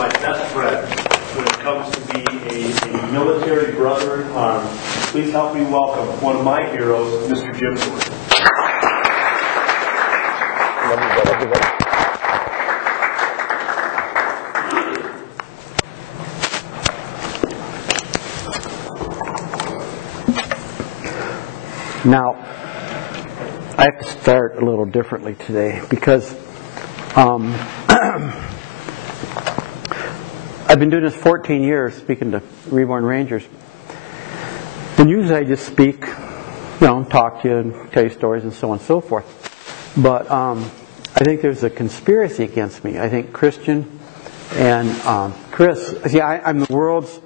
My best friend when it comes to be a military brother in arms. Please help me welcome one of my heroes, Mr. Jim Stewart. Now, I have to start a little differently today because I've been doing this 14 years, speaking to Reborne Rangers. And usually I just speak, talk to you and tell you stories and so on and so forth. But I think there's a conspiracy against me. I think Christian and Chris, I'm the world's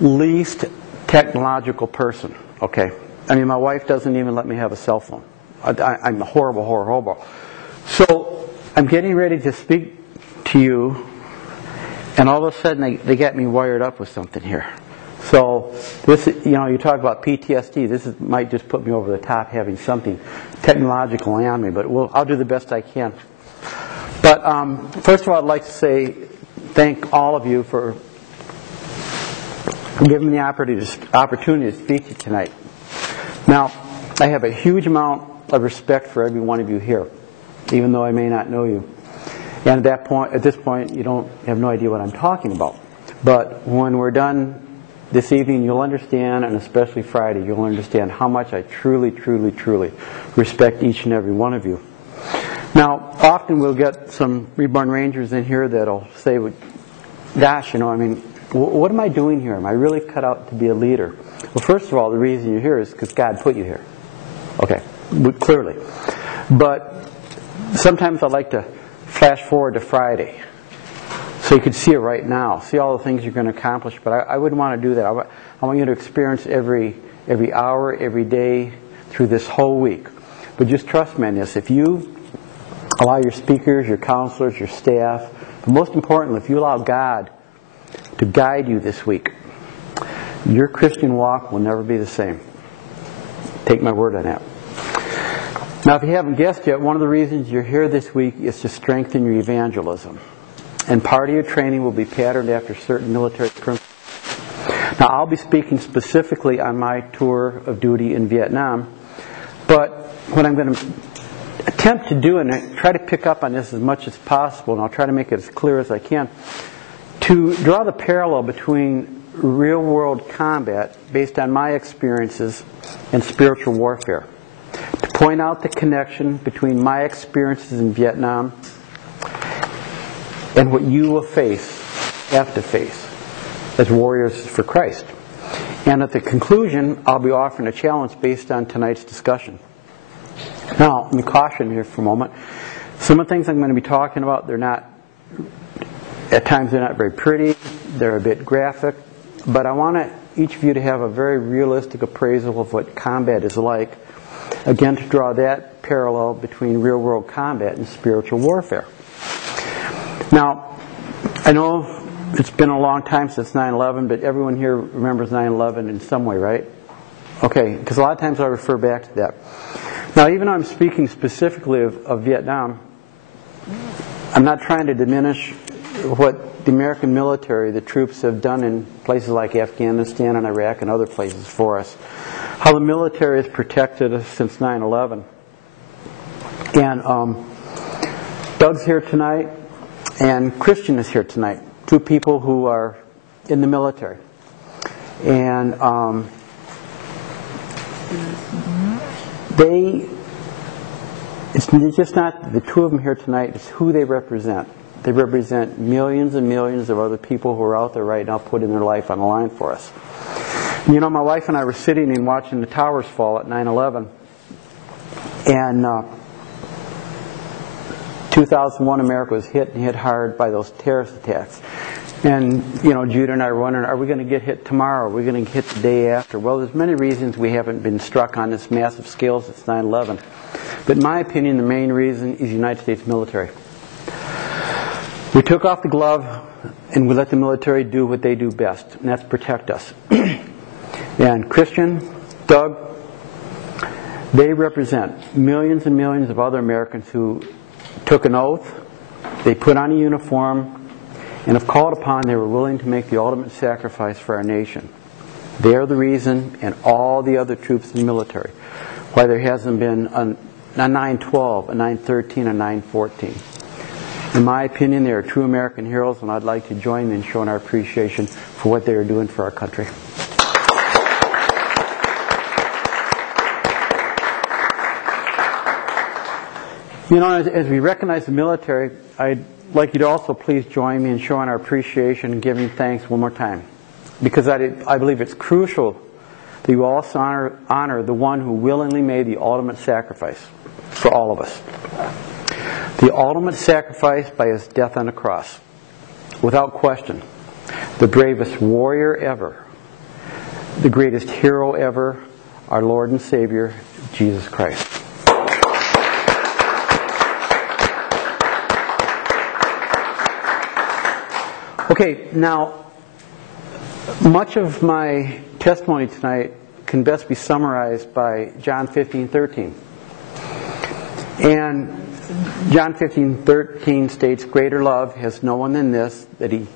least technological person, okay? I mean, my wife doesn't even let me have a cell phone. I'm horrible. So I'm getting ready to speak to you, and all of a sudden they get me wired up with something here. So this, you talk about PTSD. This might just put me over the top, having something technological on me. But I'll do the best I can. But first of all, I'd like to say thank all of you for giving me the opportunity to speak to you tonight. Now, I have a huge amount of respect for every one of you here, even though I may not know you. And at this point, you don't have no idea what I'm talking about. But when we're done this evening, you'll understand, and especially Friday, you'll understand how much I truly respect each and every one of you. Now, often we'll get some Reborn Rangers in here that'll say, gosh, what am I doing here? Am I really cut out to be a leader? Well, first of all, the reason you're here is because God put you here. Okay, clearly. But sometimes I like to flash forward to Friday so you could see it right now, see all the things you're going to accomplish. But I wouldn't want to do that. I want you to experience every hour, every day through this whole week. But just trust me on this. If you allow your speakers, your counselors, your staff, but most importantly, if you allow God to guide you this week, your Christian walk will never be the same. Take my word on that. Now, if you haven't guessed yet, one of the reasons you're here this week is to strengthen your evangelism. And part of your training will be patterned after certain military principles. Now, I'll be speaking specifically on my tour of duty in Vietnam. But what I'm going to attempt to do, and I try to pick up on this as much as possible, and I'll try to make it as clear as I can, to draw the parallel between real-world combat based on my experiences and spiritual warfare. To point out the connection between my experiences in Vietnam and what you will have to face as warriors for Christ. And at the conclusion, I'll be offering a challenge based on tonight's discussion. Now, let me caution here for a moment. Some of the things I'm going to be talking about, at times they're not very pretty, they're a bit graphic, but I want each of you to have a very realistic appraisal of what combat is like. Again, to draw that parallel between real-world combat and spiritual warfare. Now, I know it's been a long time since 9/11, but everyone here remembers 9/11 in some way, right? Okay, because a lot of times I refer back to that. Now, even though I'm speaking specifically of Vietnam, I'm not trying to diminish what the American military, the troops, have done in places like Afghanistan and Iraq and other places for us. How the military has protected us since 9/11. And Doug's here tonight, and Christian is here tonight. Two people who are in the military. And it's just not the two of them here tonight, it's who they represent. They represent millions and millions of other people who are out there right now putting their life on the line for us. My wife and I were sitting and watching the towers fall at 9/11. And 2001, America was hit hard by those terrorist attacks. And, Judah and I were wondering, are we going to get hit tomorrow? Are we going to get hit the day after? Well, there's many reasons we haven't been struck on this massive scale since 9/11. But in my opinion, the main reason is the United States military. We took off the glove and we let the military do what they do best, and that's protect us. And Christian, Doug, they represent millions and millions of other Americans who took an oath, they put on a uniform, And if called upon, they were willing to make the ultimate sacrifice for our nation. They are the reason, and all the other troops in the military, why there hasn't been a 9/12, a 9/13, a 9/14. In my opinion, they are true American heroes, and I'd like to join them in showing our appreciation for what they are doing for our country. You know, as we recognize the military, I'd like you to also please join me in showing our appreciation and giving thanks one more time. Because I believe it's crucial that you also honor the one who willingly made the ultimate sacrifice for all of us. The ultimate sacrifice by his death on the cross. Without question, the bravest warrior ever, the greatest hero ever, our Lord and Savior, Jesus Christ. Okay, now, much of my testimony tonight can best be summarized by John 15:13. And John 15:13 states, "Greater love has no one than this, that he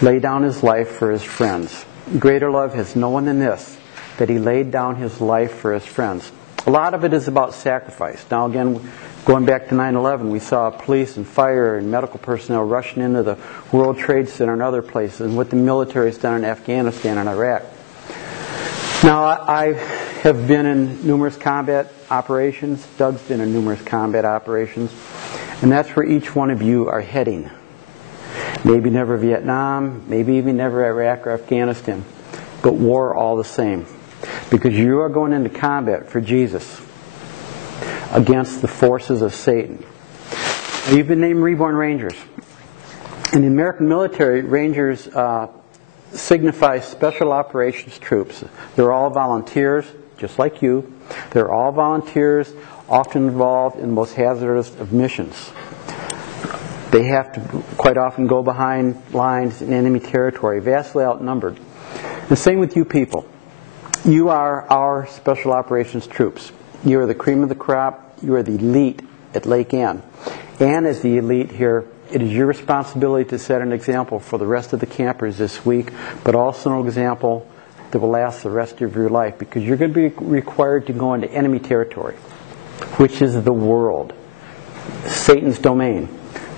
lay down his life for his friends." Greater love has no one than this, that he laid down his life for his friends. A lot of it is about sacrifice. Now again, going back to 9/11, we saw police and fire and medical personnel rushing into the World Trade Center and other places, and what the military has done in Afghanistan and Iraq. Now, I have been in numerous combat operations. Doug's been in numerous combat operations. And that's where each one of you are heading. Maybe never Vietnam, maybe even never Iraq or Afghanistan. But war all the same. Because you are going into combat for Jesus against the forces of Satan. You've been named Reborne Rangers. In the American military, Rangers signify special operations troops. They're all volunteers, just like you. They're all volunteers, often involved in the most hazardous of missions. They have to quite often go behind lines in enemy territory, vastly outnumbered. The same with you people. You are our special operations troops. You are the cream of the crop. You are the elite at Lake Ann. And as the elite here, it is your responsibility to set an example for the rest of the campers this week, but also an example that will last the rest of your life, because you're going to be required to go into enemy territory, which is the world, Satan's domain.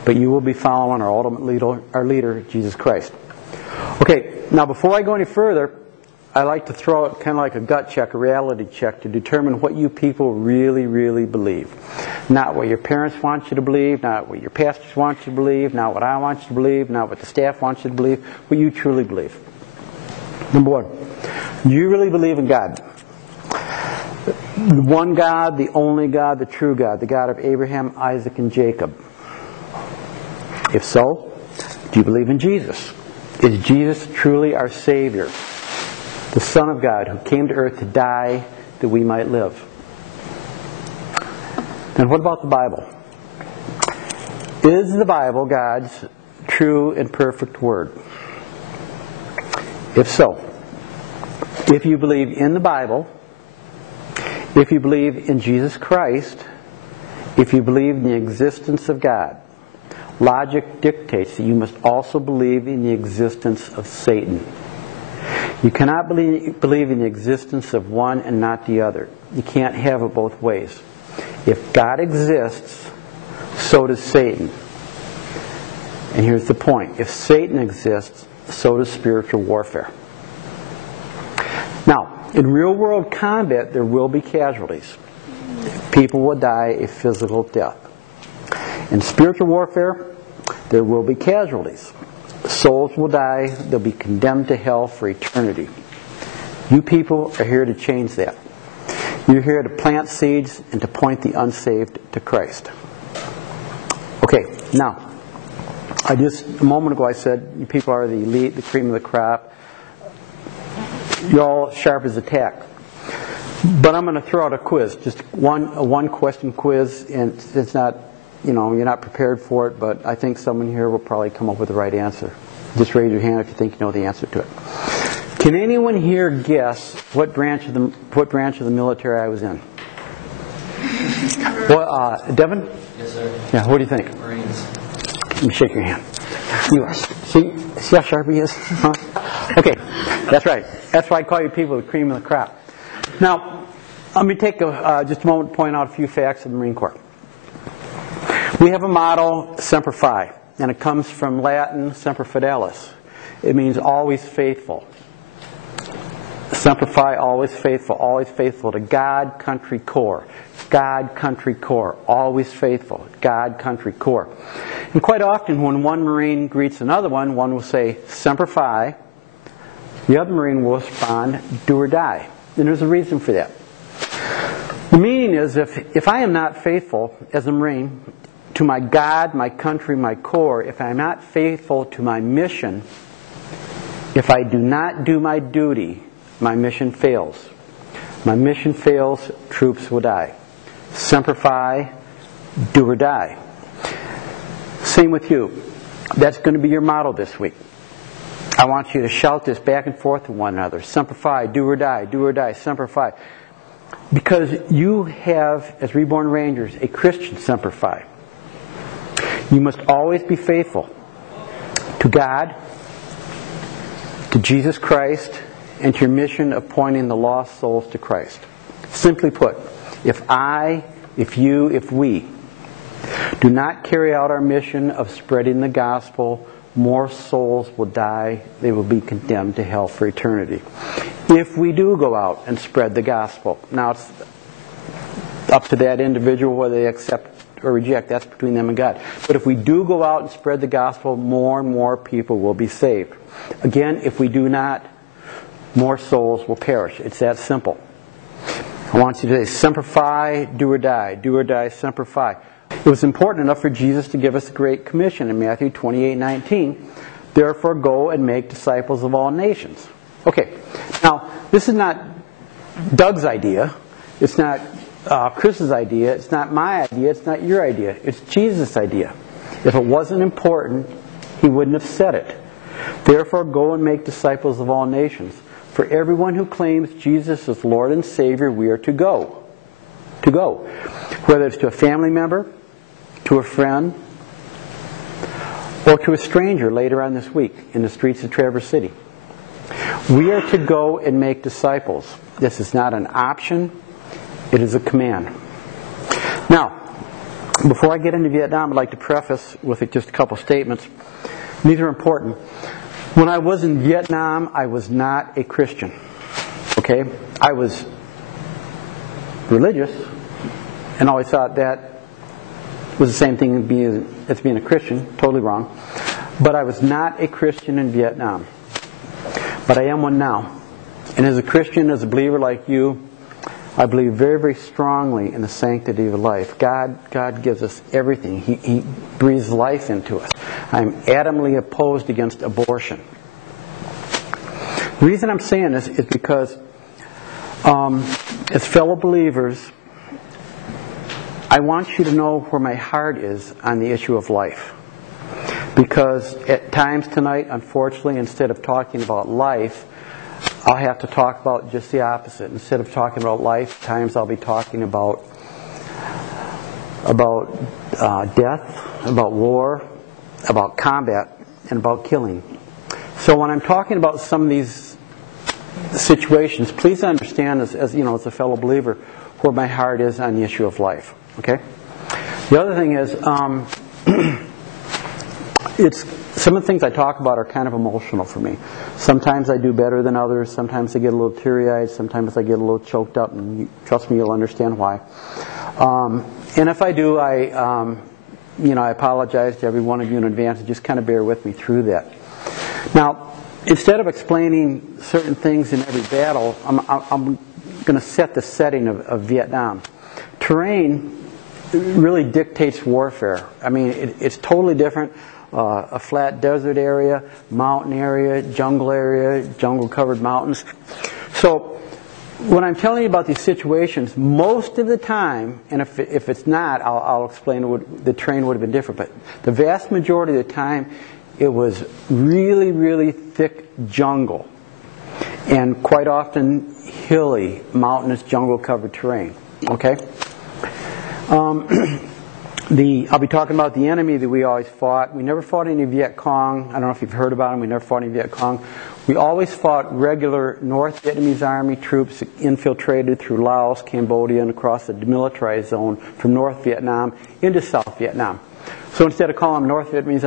But you will be following our ultimate leader, Jesus Christ. Okay, now before I go any further, I like to throw out kind of like a gut check, a reality check, to determine what you people really, really believe. Not what your parents want you to believe, not what your pastors want you to believe, not what I want you to believe, not what the staff wants you to believe, what you truly believe. Number one, do you really believe in God? The one God, the only God, the true God, the God of Abraham, Isaac, and Jacob. If so, do you believe in Jesus? Is Jesus truly our Savior? The Son of God who came to earth to die that we might live. And what about the Bible? Is the Bible God's true and perfect Word? If so, if you believe in the Bible, if you believe in Jesus Christ, if you believe in the existence of God, logic dictates that you must also believe in the existence of Satan. You cannot believe in the existence of one and not the other. You can't have it both ways. If God exists, so does Satan. And here's the point. If Satan exists, so does spiritual warfare. Now, in real-world combat, there will be casualties. People will die a physical death. In spiritual warfare, there will be casualties. Souls will die. They'll be condemned to hell for eternity. You people are here to change that. You're here to plant seeds and to point the unsaved to Christ. Okay, now, a moment ago I said you people are the elite, the cream of the crop. You're all sharp as a tack. But I'm going to throw out a quiz, just a one-question quiz, and it's not, you're not prepared for it, but I think someone here will probably come up with the right answer. Just raise your hand if you think you know the answer to it. Can anyone here guess what branch of the military I was in? Well, Devin? Yes, sir. Yeah, what do you think? Marines. Let me shake your hand. You are. See how sharp he is? Huh? Okay, that's right. That's why I call you people the cream of the crop. Now, let me take just a moment to point out a few facts of the Marine Corps. We have a motto, Semper Fi, and it comes from Latin, Semper Fidelis. It means always faithful. Semper Fi, always faithful to God, country, corps. God, country, corps, always faithful. God, country, corps. And quite often when one Marine greets another one will say, Semper Fi. The other Marine will respond, do or die. And there's a reason for that. The meaning is if I am not faithful as a Marine to my God, my country, my corps, if I am not faithful to my mission, if I do not do my duty, my mission fails. My mission fails, troops will die. Semper Fi, do or die. Same with you. That's going to be your motto this week. I want you to shout this back and forth to one another. Semper Fi, do or die, Semper Fi. Because you have, as Reborne Rangers, a Christian Semper Fi. You must always be faithful to God, to Jesus Christ, and to your mission of pointing the lost souls to Christ. Simply put, if I, if you, if we do not carry out our mission of spreading the gospel, more souls will die. They will be condemned to hell for eternity. If we do go out and spread the gospel, now it's up to that individual whether they accept or reject. That's between them and God. But if we do go out and spread the gospel, more and more people will be saved. Again, if we do not, more souls will perish. It's that simple. I want you to say, Semper Fi, do or die, Semper Fi. It was important enough for Jesus to give us the Great Commission in Matthew 28:19. Therefore go and make disciples of all nations. Okay, now this is not Doug's idea. It's not Chris's idea. It's not my idea. It's not your idea. It's Jesus' idea. If it wasn't important, he wouldn't have said it. Therefore go and make disciples of all nations. For everyone who claims Jesus as Lord and Savior, we are to go. To go. Whether it's to a family member, to a friend, or to a stranger later on this week in the streets of Traverse City. We are to go and make disciples. This is not an option. It is a command. Now, before I get into Vietnam, I'd like to preface with just a couple statements. These are important. When I was in Vietnam, I was not a Christian. Okay? I was religious and always thought that was the same thing as being a Christian. Totally wrong. But I was not a Christian in Vietnam. But I am one now. And as a Christian, as a believer like you, I believe very, very strongly in the sanctity of life. God gives us everything. He breathes life into us. I'm adamantly opposed against abortion. The reason I'm saying this is because as fellow believers, I want you to know where my heart is on the issue of life. Because at times tonight, unfortunately, instead of talking about life, I'll have to talk about just the opposite. Instead of talking about life, at times I'll be talking about death, about war, about combat, and about killing. So when I'm talking about some of these situations, please understand, as you know, as a fellow believer, where my heart is on the issue of life. Okay. The other thing is, some of the things I talk about are kind of emotional for me. Sometimes I do better than others. Sometimes I get a little teary-eyed. Sometimes I get a little choked up, and trust me, you'll understand why. And if I do, I apologize to every one of you in advance, and just kind of bear with me through that. Now, instead of explaining certain things in every battle, I'm going to set the setting of Vietnam. Terrain really dictates warfare. I mean, it's totally different. A flat desert area, mountain area, jungle-covered mountains. So when I'm telling you about these situations, most of the time, and if it's not, I'll explain the terrain would have been different, but the vast majority of the time, it was really, really thick jungle. And quite often, hilly, mountainous, jungle-covered terrain. Okay? I'll be talking about the enemy that we always fought. We never fought any Viet Cong. I don't know if you've heard about them. We never fought any Viet Cong. We always fought regular North Vietnamese Army troops that infiltrated through Laos, Cambodia, and across the demilitarized zone from North Vietnam into South Vietnam. So instead of calling them North Vietnamese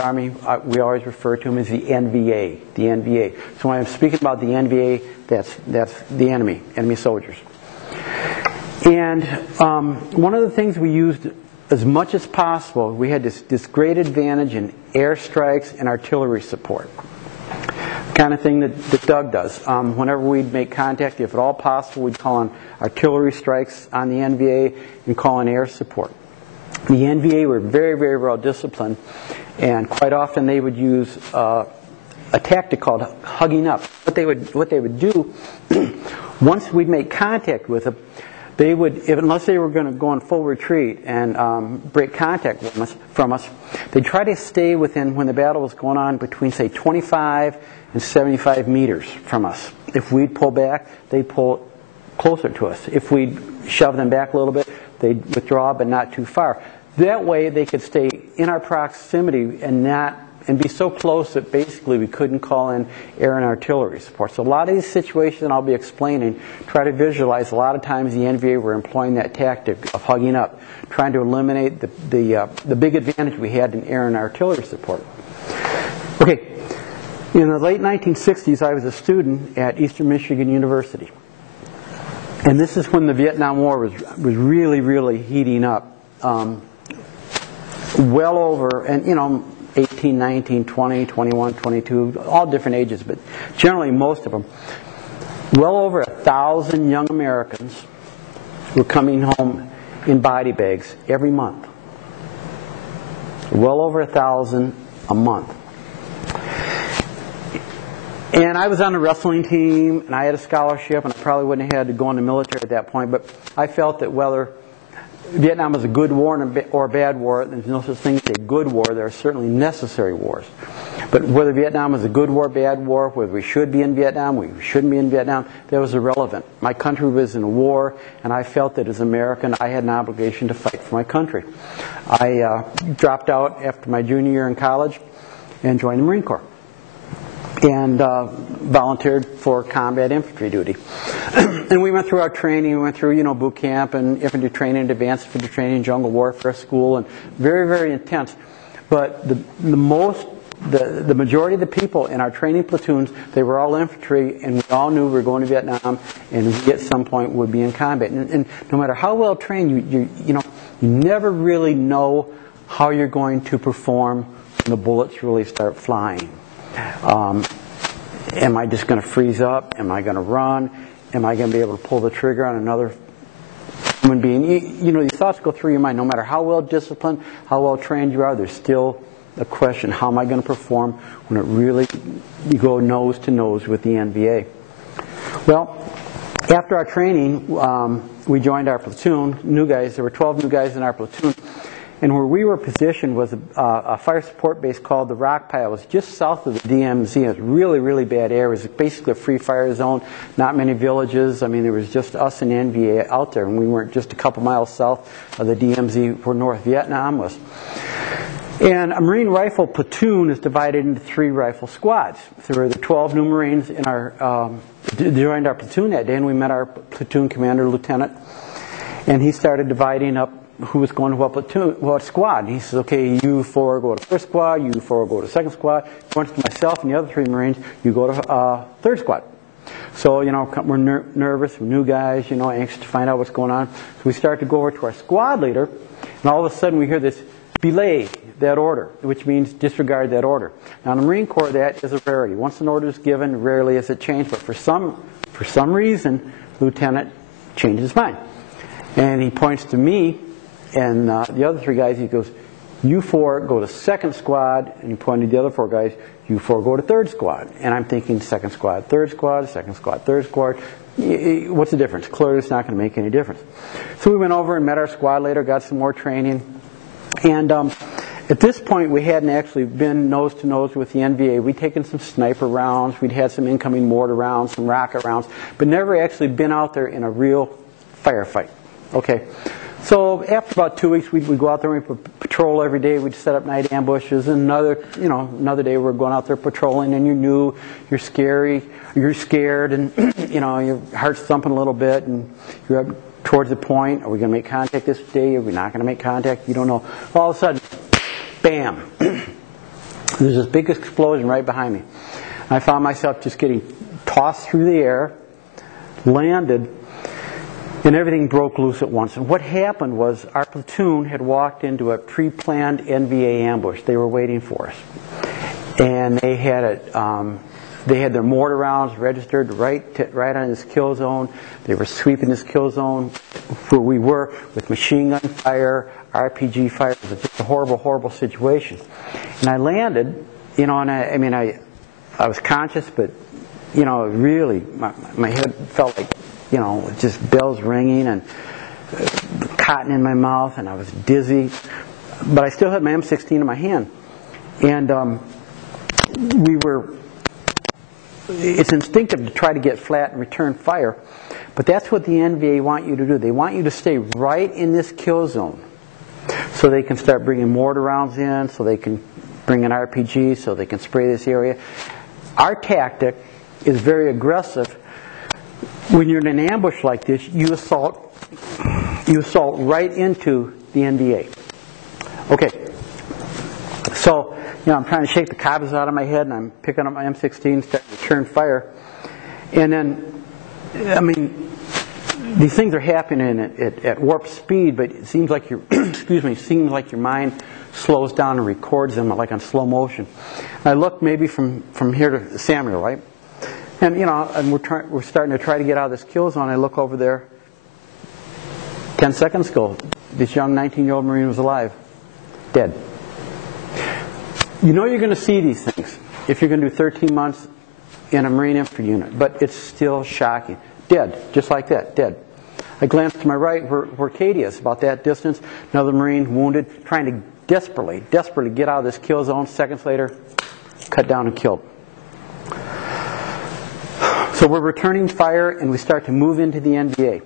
Army, we always refer to them as the NVA, the NVA. So when I'm speaking about the NVA, that's the enemy soldiers. And one of the things we used as much as possible, we had this great advantage in airstrikes and artillery support. Kind of thing that Doug does. Whenever we'd make contact, if at all possible, we'd call on artillery strikes on the NVA and call on air support. The NVA were very, very well disciplined, and quite often they would use a tactic called hugging up. What they would do, once we'd make contact with them, they would, unless they were going to go on full retreat and break contact from us, they'd try to stay within, when the battle was going on, between, say, 25 and 75 meters from us. If we'd pull back, they'd pull closer to us. If we'd shove them back a little bit, they'd withdraw, but not too far. That way, they could stay in our proximity and be so close that basically we couldn't call in air and artillery support. So a lot of these situations that I'll be explaining, try to visualize. A lot of times the NVA were employing that tactic of hugging up, trying to eliminate the big advantage we had in air and artillery support. Okay, in the late 1960s, I was a student at Eastern Michigan University. And this is when the Vietnam War was really, really heating up. Well over, and 18, 19, 20, 21, 22, all different ages, but generally most of them. Well over 1,000 young Americans were coming home in body bags every month. Well over 1,000 a month. And I was on the wrestling team, and I had a scholarship, and I probably wouldn't have had to go in the military at that point, but I felt that whether Vietnam was a good war or a bad war, there's no such thing as a good war. There are certainly necessary wars. But whether Vietnam was a good war, bad war, whether we should be in Vietnam, we shouldn't be in Vietnam, that was irrelevant. My country was in a war, and I felt that as an American, I had an obligation to fight for my country. I dropped out after my junior year in college and joined the Marine Corps. And volunteered for combat infantry duty. And we went through our training. We went through, boot camp and infantry training, advanced infantry training, jungle warfare school, and very, very intense. But the majority of the people in our training platoons, they were all infantry, and we all knew we were going to Vietnam, and we at some point would be in combat. And no matter how well trained, you never really know how you're going to perform when the bullets really start flying. Am I just going to freeze up? Am I going to run? Am I going to be able to pull the trigger on another human being? These thoughts go through your mind. No matter how well disciplined, how well trained you are, there's still a question: how am I going to perform when you go nose to nose with the NVA? Well, after our training, we joined our platoon. New guys. There were 12 new guys in our platoon. And where we were positioned was a fire support base called the Rock Pile. It was just south of the DMZ. It was really, really bad area. It was basically a free fire zone, not many villages. I mean, there was just us and NVA out there, and we weren't just a couple miles south of the DMZ where North Vietnam was. And a Marine rifle platoon is divided into 3 rifle squads. So there were the 12 new Marines in joined our platoon that day, and we met our platoon commander, lieutenant, and he started dividing up who was going to what platoon, what squad. And he says, okay, you 4 go to first squad, you 4 go to second squad, points to myself and the other 3 Marines, you go to third squad. So, we're nervous, we're new guys, anxious to find out what's going on. So we start to go over to our squad leader, and all of a sudden we hear this, belay that order, which means disregard that order. Now in the Marine Corps, that is a rarity. Once an order is given, rarely is it changed, but for some reason, Lieutenant changed his mind. And he points to me, and the other 3 guys, he goes, you 4 go to second squad, and he pointed to the other 4 guys, you 4 go to third squad. And I'm thinking second squad, third squad, second squad, third squad. What's the difference? Clearly it's not going to make any difference. So we went over and met our squad leader, got some more training. And at this point, we hadn't actually been nose to nose with the NVA. We'd taken some sniper rounds, we'd had some incoming mortar rounds, some rocket rounds, but never actually been out there in a real firefight. Okay. So after about 2 weeks, we'd go out there and we'd patrol every day. We'd set up night ambushes. And another day we're going out there patrolling, and you're new, you're scared, and your heart's thumping a little bit, and you're up towards the point. Are we going to make contact this day? Are we not going to make contact? You don't know. All of a sudden, bam! There's this big explosion right behind me. And I found myself just getting tossed through the air, landed, and everything broke loose at once. And what happened was our platoon had walked into a pre-planned NVA ambush. They were waiting for us. And they had their mortar rounds registered right on this kill zone. They were sweeping this kill zone where we were with machine gun fire, RPG fire. It was just a horrible, horrible situation. And I landed, and I was conscious, but, really, my head felt like, just bells ringing and cotton in my mouth, and I was dizzy. But I still had my M16 in my hand. And it's instinctive to try to get flat and return fire, but that's what the NVA want you to do. They want you to stay right in this kill zone so they can start bringing mortar rounds in, so they can bring an RPG, so they can spray this area. Our tactic is very aggressive. When you're in an ambush like this, you assault right into the NVA. Okay, so I'm trying to shake the cobwebs out of my head, and I'm picking up my M16, starting to return fire, and then, these things are happening at warp speed, but it seems like seems like your mind slows down and records them like on slow motion. And I look maybe from here to Samuel, right? And and we're starting to try to get out of this kill zone. I look over there. 10 seconds ago, this young 19-year-old Marine was alive, dead. You're going to see these things if you're going to do 13 months in a Marine infantry unit, but it's still shocking. Dead, just like that, dead. I glanced to my right where Katie is, about that distance. Another Marine wounded, trying to desperately get out of this kill zone. Seconds later, cut down and killed. So we're returning fire, and we start to move into the NVA.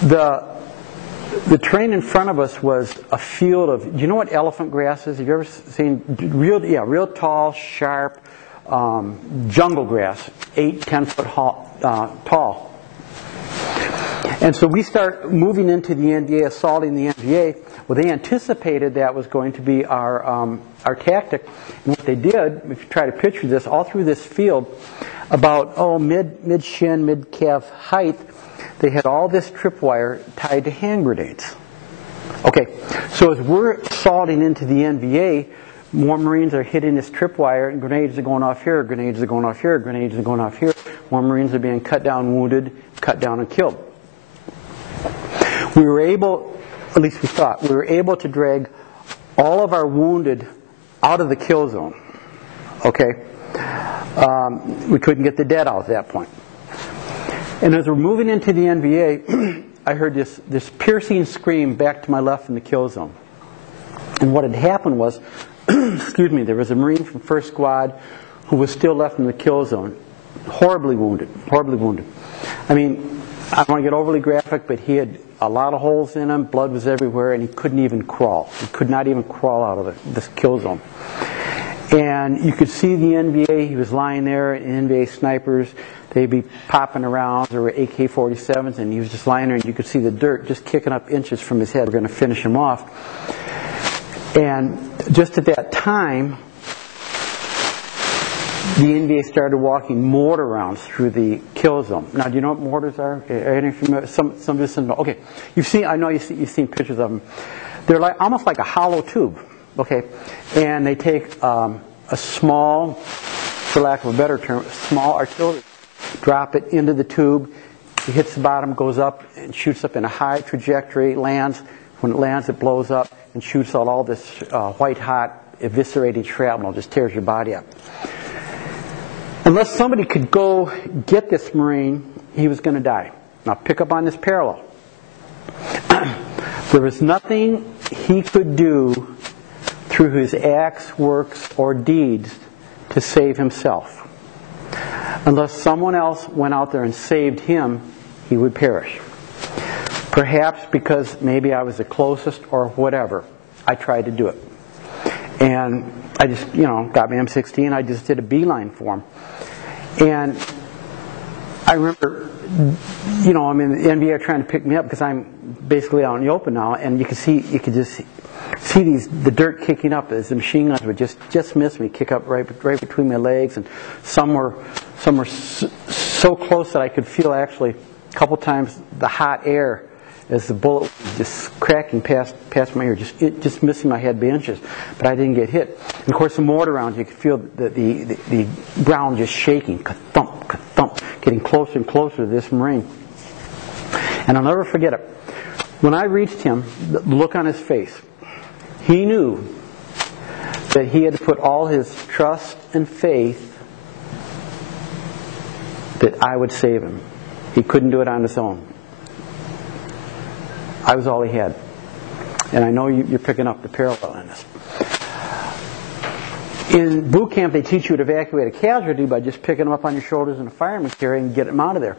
The terrain in front of us was a field of, do you know what elephant grass is? Have you ever seen real tall, sharp jungle grass, 8-10 foot tall. And so we start moving into the NVA, assaulting the NVA. Well, they anticipated that was going to be our tactic. And what they did, if you try to picture this, all through this field, about mid-shin, mid-calf height, they had all this tripwire tied to hand grenades. Okay, so as we're assaulting into the NVA, more Marines are hitting this tripwire, and grenades are going off here, grenades are going off here, grenades are going off here. More Marines are being cut down, wounded, cut down, and killed. We were able, at least we thought, we were able to drag all of our wounded out of the kill zone. Okay? We couldn't get the dead out at that point. And as we're moving into the NVA, I heard this piercing scream back to my left in the kill zone. And what had happened was, there was a Marine from 1st Squad who was still left in the kill zone, horribly wounded. I don't want to get overly graphic, but he had a lot of holes in him, blood was everywhere, and he couldn't even crawl. He could not even crawl out of this kill zone. And you could see the NVA, he was lying there, NVA snipers, they'd be popping around, there were AK-47s, and he was just lying there, and you could see the dirt just kicking up inches from his head. We're going to finish him off. And just at that time, the NVA started walking mortar rounds through the kill zone. Now, do you know what mortars are? Are any familiar? Some of this, okay. I know you've seen pictures of them. They're almost like a hollow tube. Okay, and they take a small, for lack of a better term, small artillery, drop it into the tube, it hits the bottom, goes up, and shoots up in a high trajectory, lands. When it lands, it blows up and shoots out all this white-hot, eviscerating shrapnel, just tears your body up. Unless somebody could go get this Marine, he was going to die. Now, pick up on this parallel. There was nothing he could do through his acts, works, or deeds to save himself. Unless someone else went out there and saved him, he would perish. Perhaps because maybe I was the closest or whatever, I tried to do it. And I just, got my M16, I just did a beeline for him. And I remember, I'm in the NBA trying to pick me up because I'm basically out in the open now, and you could just see the dirt kicking up as the machine guns would just miss me, kick up right between my legs, and some were so close that I could feel actually a couple times the hot air as the bullet was just cracking past my ear, just missing my head by inches, but I didn't get hit. And of course, the mortar rounds, you could feel the ground just shaking, ka-thump, ka-thump, getting closer and closer to this Marine. And I'll never forget it. When I reached him, the look on his face, he knew that he had to put all his trust and faith that I would save him. He couldn't do it on his own. I was all he had. And I know you're picking up the parallel in this. In boot camp, they teach you to evacuate a casualty by just picking them up on your shoulders in a fireman's carry and get them out of there.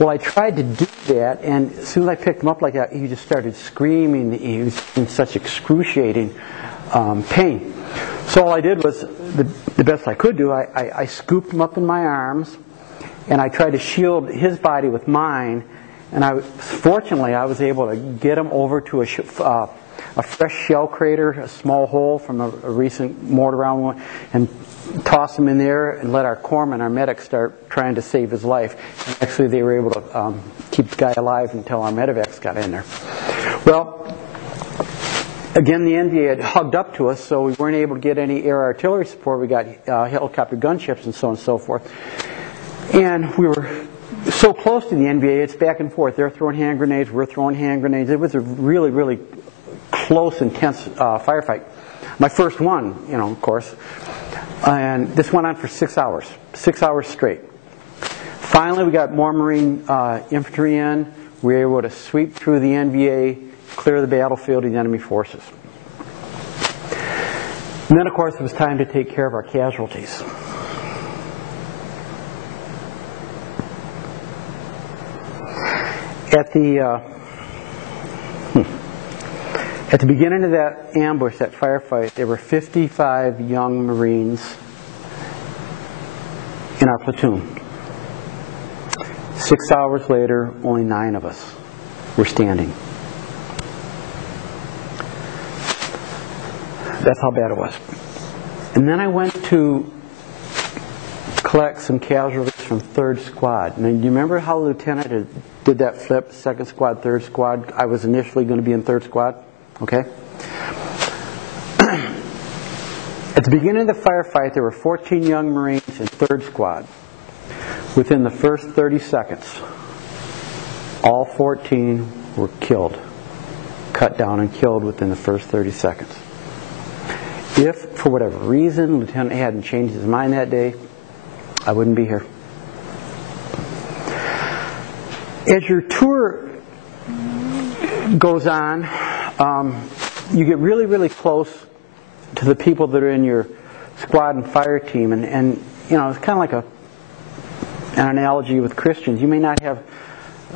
Well, I tried to do that, and as soon as I picked him up like that, he just started screaming. He was in such excruciating pain. So all I did was, the best I could do, I scooped him up in my arms, and I tried to shield his body with mine. And fortunately, I was able to get him over to a fresh shell crater, a small hole from a recent mortar round one, and toss him in there and let our corpsmen, our medics, start trying to save his life. And actually, they were able to keep the guy alive until our medevacs got in there. Well, again, the NVA had hugged up to us, so we weren't able to get any air artillery support. We got helicopter gunships and so on and so forth. And we were so close to the NVA, it's back and forth. They're throwing hand grenades, we're throwing hand grenades. It was a really, really close, intense firefight. My first one, of course. And this went on for 6 hours. 6 hours straight. Finally, we got more Marine infantry in. We were able to sweep through the NVA, clear the battlefield of the enemy forces. And then, of course, it was time to take care of our casualties. At the beginning of that ambush, that firefight, there were 55 young Marines in our platoon. 6 hours later, only 9 of us were standing. That's how bad it was. And then I went to collect some casualties from 3rd Squad. Now, do you remember how the lieutenant did that flip, 2nd Squad, 3rd Squad? I was initially going to be in 3rd Squad. Okay? At the beginning of the firefight, there were 14 young Marines in 3rd Squad. Within the first 30 seconds, all 14 were killed. Cut down and killed within the first 30 seconds. If, for whatever reason, Lieutenant hadn't changed his mind that day, I wouldn't be here. As your tour goes on, you get really, really close to the people that are in your squad and fire team, and it's kind of like an analogy with Christians. You may not have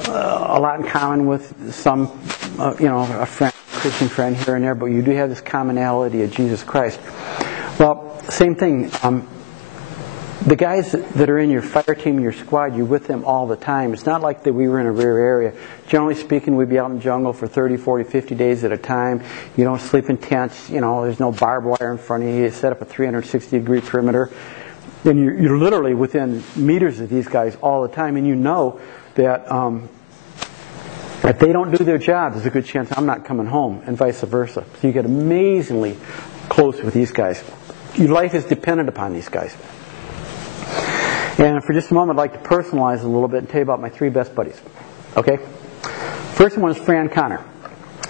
a lot in common with some, a friend, Christian friend here and there, but you do have this commonality of Jesus Christ. Well, same thing. The guys that are in your fire team, your squad, you're with them all the time. It's not like that we were in a rare area. Generally speaking, we'd be out in the jungle for 30, 40, 50 days at a time. You don't sleep in tents. There's no barbed wire in front of you. You set up a 360-degree perimeter. And you're literally within meters of these guys all the time. And you know that if they don't do their job, there's a good chance I'm not coming home, and vice versa. So you get amazingly close with these guys. Your life is dependent upon these guys. And for just a moment, I'd like to personalize a little bit and tell you about my 3 best buddies. Okay? First one is Fran Connor.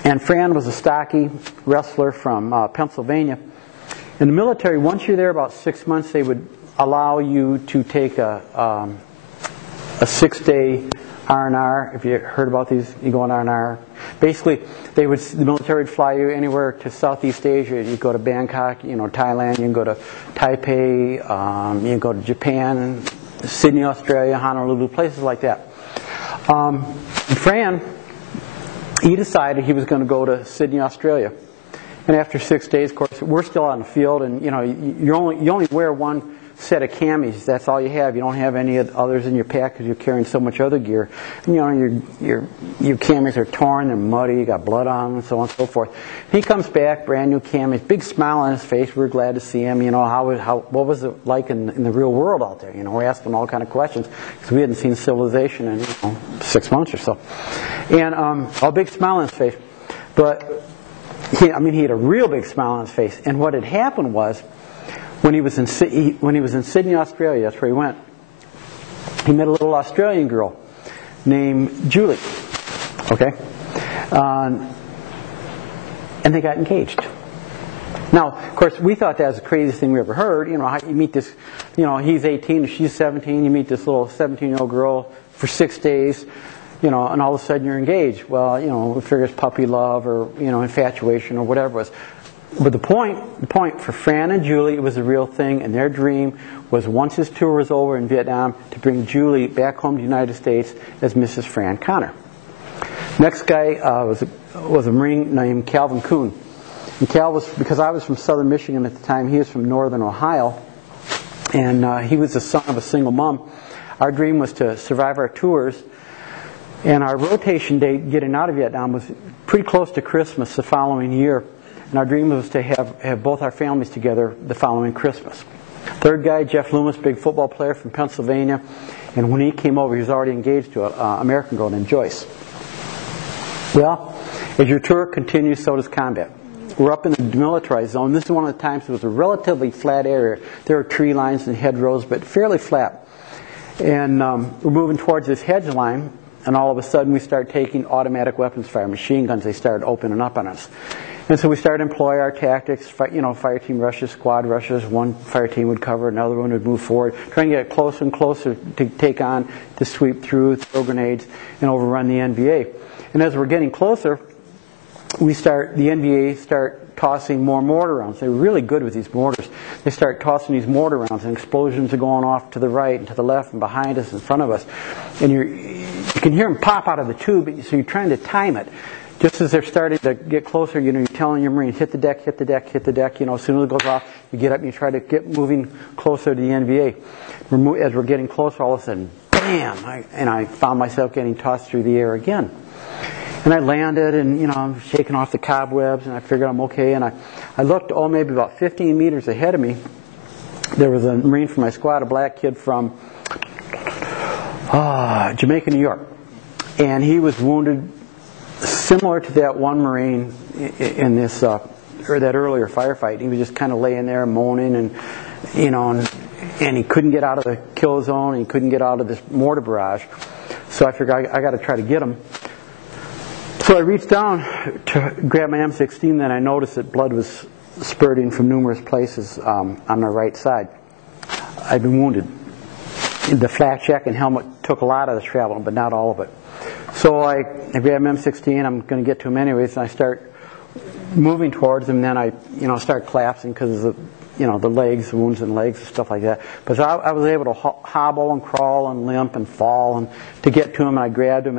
And Fran was a stocky wrestler from Pennsylvania. In the military, once you're there about 6 months, they would allow you to take a 6-day R&R. If you heard about these, you go on R&R. Basically, the military would fly you anywhere to Southeast Asia. You go to Bangkok, Thailand. You can go to Taipei. You can go to Japan, Sydney, Australia, Honolulu, places like that. Fran he decided he was going to go to Sydney, Australia. And after 6 days, of course, we're still on the field, and you only wear one set of camis. That's all you have. You don't have any others in your pack because you're carrying so much other gear. And, your camis are torn, they're muddy, you got blood on them, and so on and so forth. He comes back, brand new camis, big smile on his face. We're glad to see him. What was it like in the real world out there? We're asking all kind of questions because we hadn't seen civilization in 6 months or so. And a big smile on his face, but he had a real big smile on his face. And what had happened was, when he was in Sydney, Australia, that's where he went, he met a little Australian girl named Julie. Okay? And they got engaged. Now, of course, we thought that was the craziest thing we ever heard. You meet this, he's 18, she's 17, you meet this little 17-year-old girl for 6 days, and all of a sudden you're engaged. Well, we figure it's puppy love or, infatuation or whatever it was. But the point for Fran and Julie, it was a real thing, and their dream was, once his tour was over in Vietnam, to bring Julie back home to the United States as Mrs. Fran Connor. Next guy was a Marine named Calvin Kuhn. And Cal was, because I was from Southern Michigan at the time, he was from Northern Ohio, and he was the son of a single mom. Our dream was to survive our tours, and our rotation date getting out of Vietnam was pretty close to Christmas the following year. And our dream was to have both our families together the following Christmas. Third guy, Jeff Loomis, big football player from Pennsylvania. And when he came over, he was already engaged to an American girl named Joyce. Well, as your tour continues, so does combat. We're up in the demilitarized zone. This is one of the times it was a relatively flat area. There are tree lines and hedgerows, but fairly flat. And we're moving towards this hedge line, and all of a sudden we start taking automatic weapons fire, machine guns. They started opening up on us. And so we started to employ our tactics, fire team rushes, squad rushes. One fire team would cover, another one would move forward, trying to get closer and closer to sweep through, throw grenades, and overrun the NVA. And as we're getting closer, the NVA start tossing more mortar rounds. They were really good with these mortars. They start tossing these mortar rounds, and explosions are going off to the right and to the left and behind us, in front of us. And you can hear them pop out of the tube, so you're trying to time it. Just as they're starting to get closer, you're telling your Marines, hit the deck, hit the deck, hit the deck. As soon as it goes off, you get up and you try to get moving closer to the NVA. As we're getting closer, all of a sudden, bam! I found myself getting tossed through the air again. And I landed, and I'm shaking off the cobwebs, and I figured I'm okay. And I looked, maybe about 15 meters ahead of me. There was a Marine from my squad, a black kid from Jamaica, New York, and he was wounded, similar to that one Marine in this or that earlier firefight. He was just kind of laying there moaning, and he couldn't get out of the kill zone, and he couldn't get out of this mortar barrage. So I figured I got to try to get him. So I reached down to grab my M16, then I noticed that blood was spurting from numerous places on the right side. I'd been wounded. The flak jacket and helmet took a lot of the travel, but not all of it. So I grab my M16, I'm going to get to him anyways, and I start moving towards him, and then I start collapsing because of the legs, the wounds in the legs and stuff like that. But I was able to hobble and crawl and limp and fall and to get to him, and I grabbed him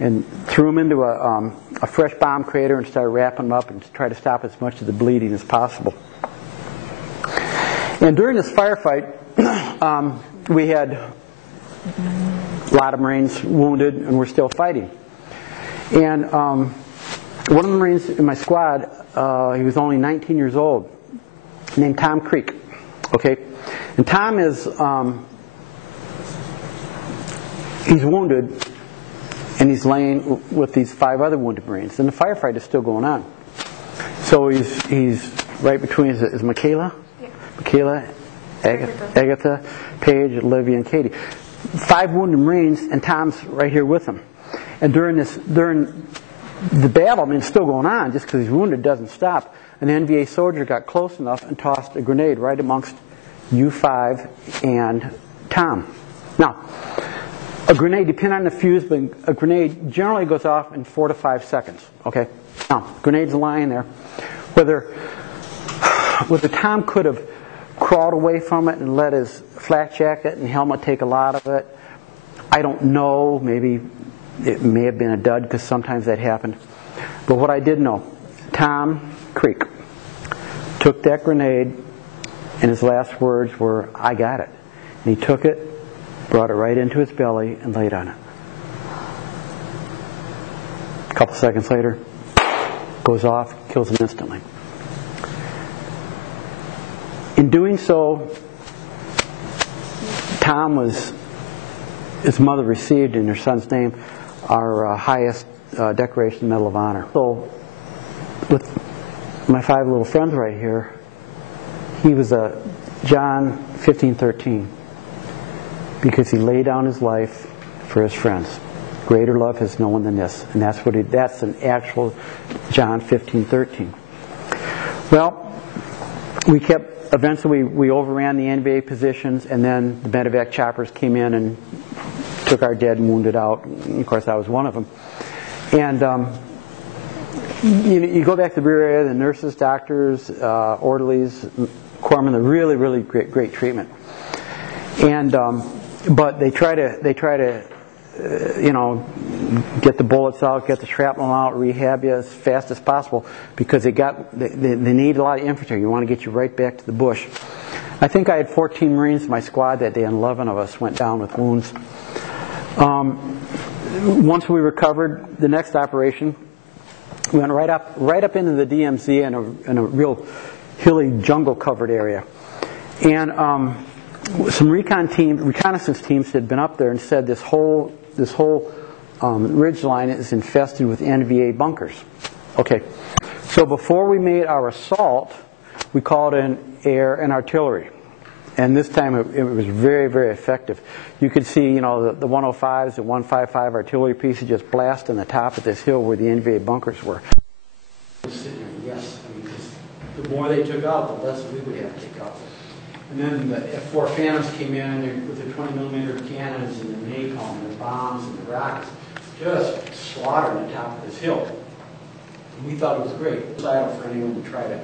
and threw him into a fresh bomb crater and started wrapping him up and try to stop as much of the bleeding as possible. And during this firefight, we had a lot of Marines wounded, and we're still fighting. And one of the Marines in my squad, he was only 19 years old, named Tom Creek. Okay, and Tom is he's wounded, and he's laying with these 5 other wounded Marines, and the firefight is still going on. So he's right between is Michaela, yeah. Michaela, Agatha, Paige, Olivia, and Katie. 5 wounded Marines, and Tom's right here with them. And during the battle, it's still going on, just because he's wounded doesn't stop. An NVA soldier got close enough and tossed a grenade right amongst U5 and Tom. Now, a grenade, depending on the fuse, but a grenade generally goes off in 4 to 5 seconds. Okay? Now, grenade's lying there. Whether Tom could have crawled away from it and let his flak jacket and helmet take a lot of it, I don't know. Maybe It may have been a dud because sometimes that happened. But what I did know, Tom Creek took that grenade and his last words were, "I got it." And he took it, brought it right into his belly and laid on it. A couple seconds later, goes off, kills him instantly. In doing so, Tom his mother received in her son's name our highest decoration, Medal of Honor. So, with my 5 little friends right here, he was a John 15:13, because he laid down his life for his friends. Greater love has no one than this, and that's an actual John 15:13. Well, eventually we overran the NVA positions, and then the medevac choppers came in and took our dead and wounded out. And of course, I was one of them. And you go back to the rear area, the nurses, doctors, orderlies, corpsmen, the really, really great treatment. And but they try to get the bullets out, get the shrapnel out, rehab you as fast as possible, because they need a lot of infantry. You want to get you right back to the bush. I think I had 14 Marines in my squad that day, and 11 of us went down with wounds. Once we recovered, the next operation, we went right up into the DMZ in a real hilly, jungle-covered area. And some reconnaissance teams had been up there and said this whole ridge line is infested with NVA bunkers. Okay, so before we made our assault, we called in air and artillery, and this time it was very, very effective. You could see, the 105s, the 155 artillery pieces just blasting the top of this hill where the NVA bunkers were. Yes, because the more they took out, the less we would have to take out. And then the F-4 Phantoms came in with the 20mm cannons and the napalm and the bombs and the rockets, just slaughtering the top of this hill. And we thought it was great. Vital for anyone to try to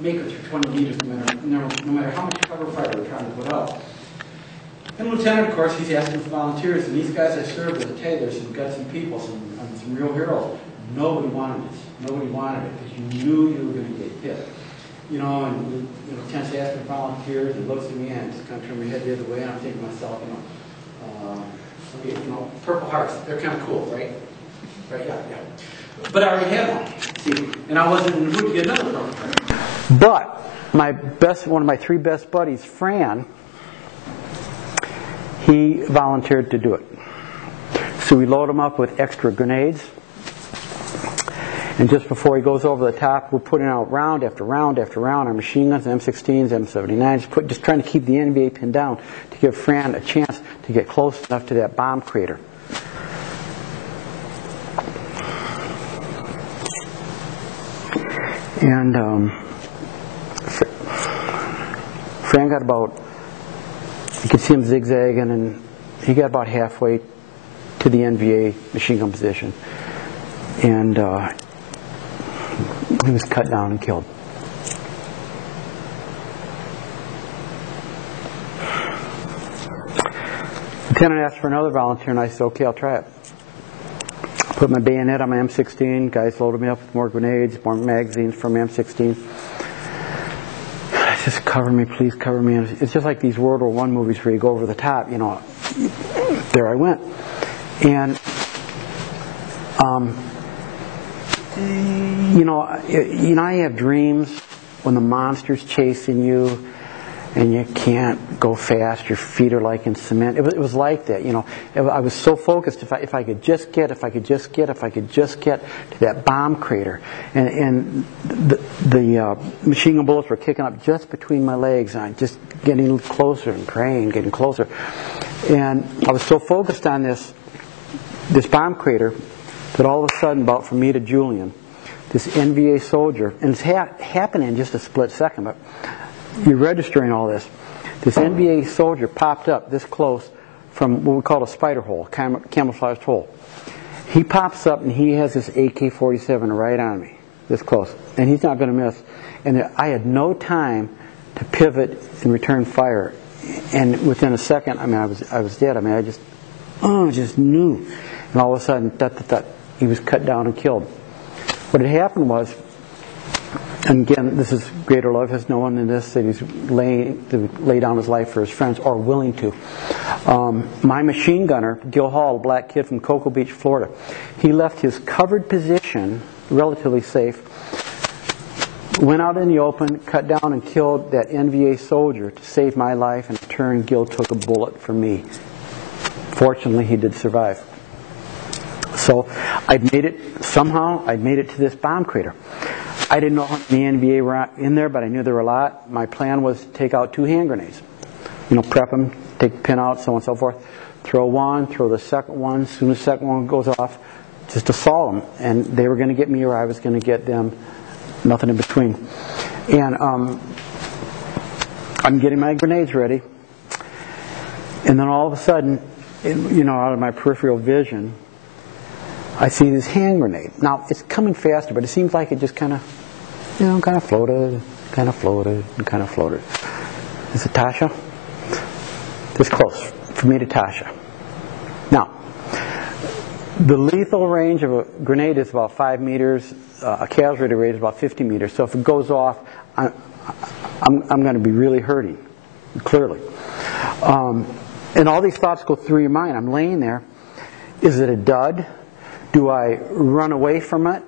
make it through 20 meters, no matter how much cover fire we're trying to put up. And Lieutenant, of course, he's asking for volunteers. And these guys I served with, hey, there's some gutsy people, some real heroes. Nobody wanted this. Nobody wanted it because you knew you were going to get hit. And Lieutenant's asking for volunteers, and looks at me and just kind of turns my head the other way, and I'm thinking to myself, Purple Hearts, they're kind of cool, right? Right, yeah. But I already had one, see, and I wasn't in the mood to get another Purple Heart. But one of my 3 best buddies, Fran, he volunteered to do it. So we load him up with extra grenades. And just before he goes over the top, we're putting out round after round after round, our machine guns, M16s, M79s, just trying to keep the NVA pinned down to give Fran a chance to get close enough to that bomb crater. And Fran got about, you could see him zigzagging, and he got about halfway to the NVA machine gun position. And he was cut down and killed. Lieutenant asked for another volunteer, and I said, okay, I'll try it. Put my bayonet on my M16. Guys loaded me up with more grenades, more magazines from M16. Just cover me, please cover me. And it's just like these World War I movies where you go over the top, There I went. And I have dreams when the monster's chasing you and you can't go fast, your feet are like in cement. It was like that, I was so focused, if I could just get to that bomb crater. And the machine gun bullets were kicking up just between my legs, and I'm just getting closer and praying, getting closer. And I was so focused on this bomb crater that all of a sudden, about from me to Julian, this NVA soldier, and it's happening in just a split second, but you're registering all this. This NVA soldier popped up this close from what we call a spider hole, camouflaged hole. He pops up and he has this AK-47 right on me, this close, and he's not going to miss. And I had no time to pivot and return fire, and within a second, I was dead. just knew. And all of a sudden, he was cut down and killed. What had happened was, and again, this is greater love has no one in this, that he's to lay down his life for his friends, or willing to. My machine gunner, Gil Hall, a black kid from Cocoa Beach, Florida, he left his covered position, relatively safe, went out in the open, cut down and killed that NVA soldier to save my life, and in turn Gil took a bullet for me. Fortunately, he did survive. So I'd made it, somehow I'd made it to this bomb crater. I didn't know how many NVA were in there, but I knew there were a lot. My plan was to take out 2 hand grenades. Prep them, take the pin out, so on and so forth. Throw one, throw the second one. As soon as the second one goes off, just assault them. And they were going to get me or I was going to get them. Nothing in between. And I'm getting my grenades ready. And then all of a sudden, out of my peripheral vision, I see this hand grenade. Now, it's coming faster, but it seems like it just kind of floated, kind of floated, and kind of floated. Is it Tasha? This close, from me to Tasha. Now, the lethal range of a grenade is about 5 meters. A casualty rate is about 50 meters. So if it goes off, I'm going to be really hurting, clearly. And all these thoughts go through your mind. I'm laying there. Is it a dud? Do I run away from it,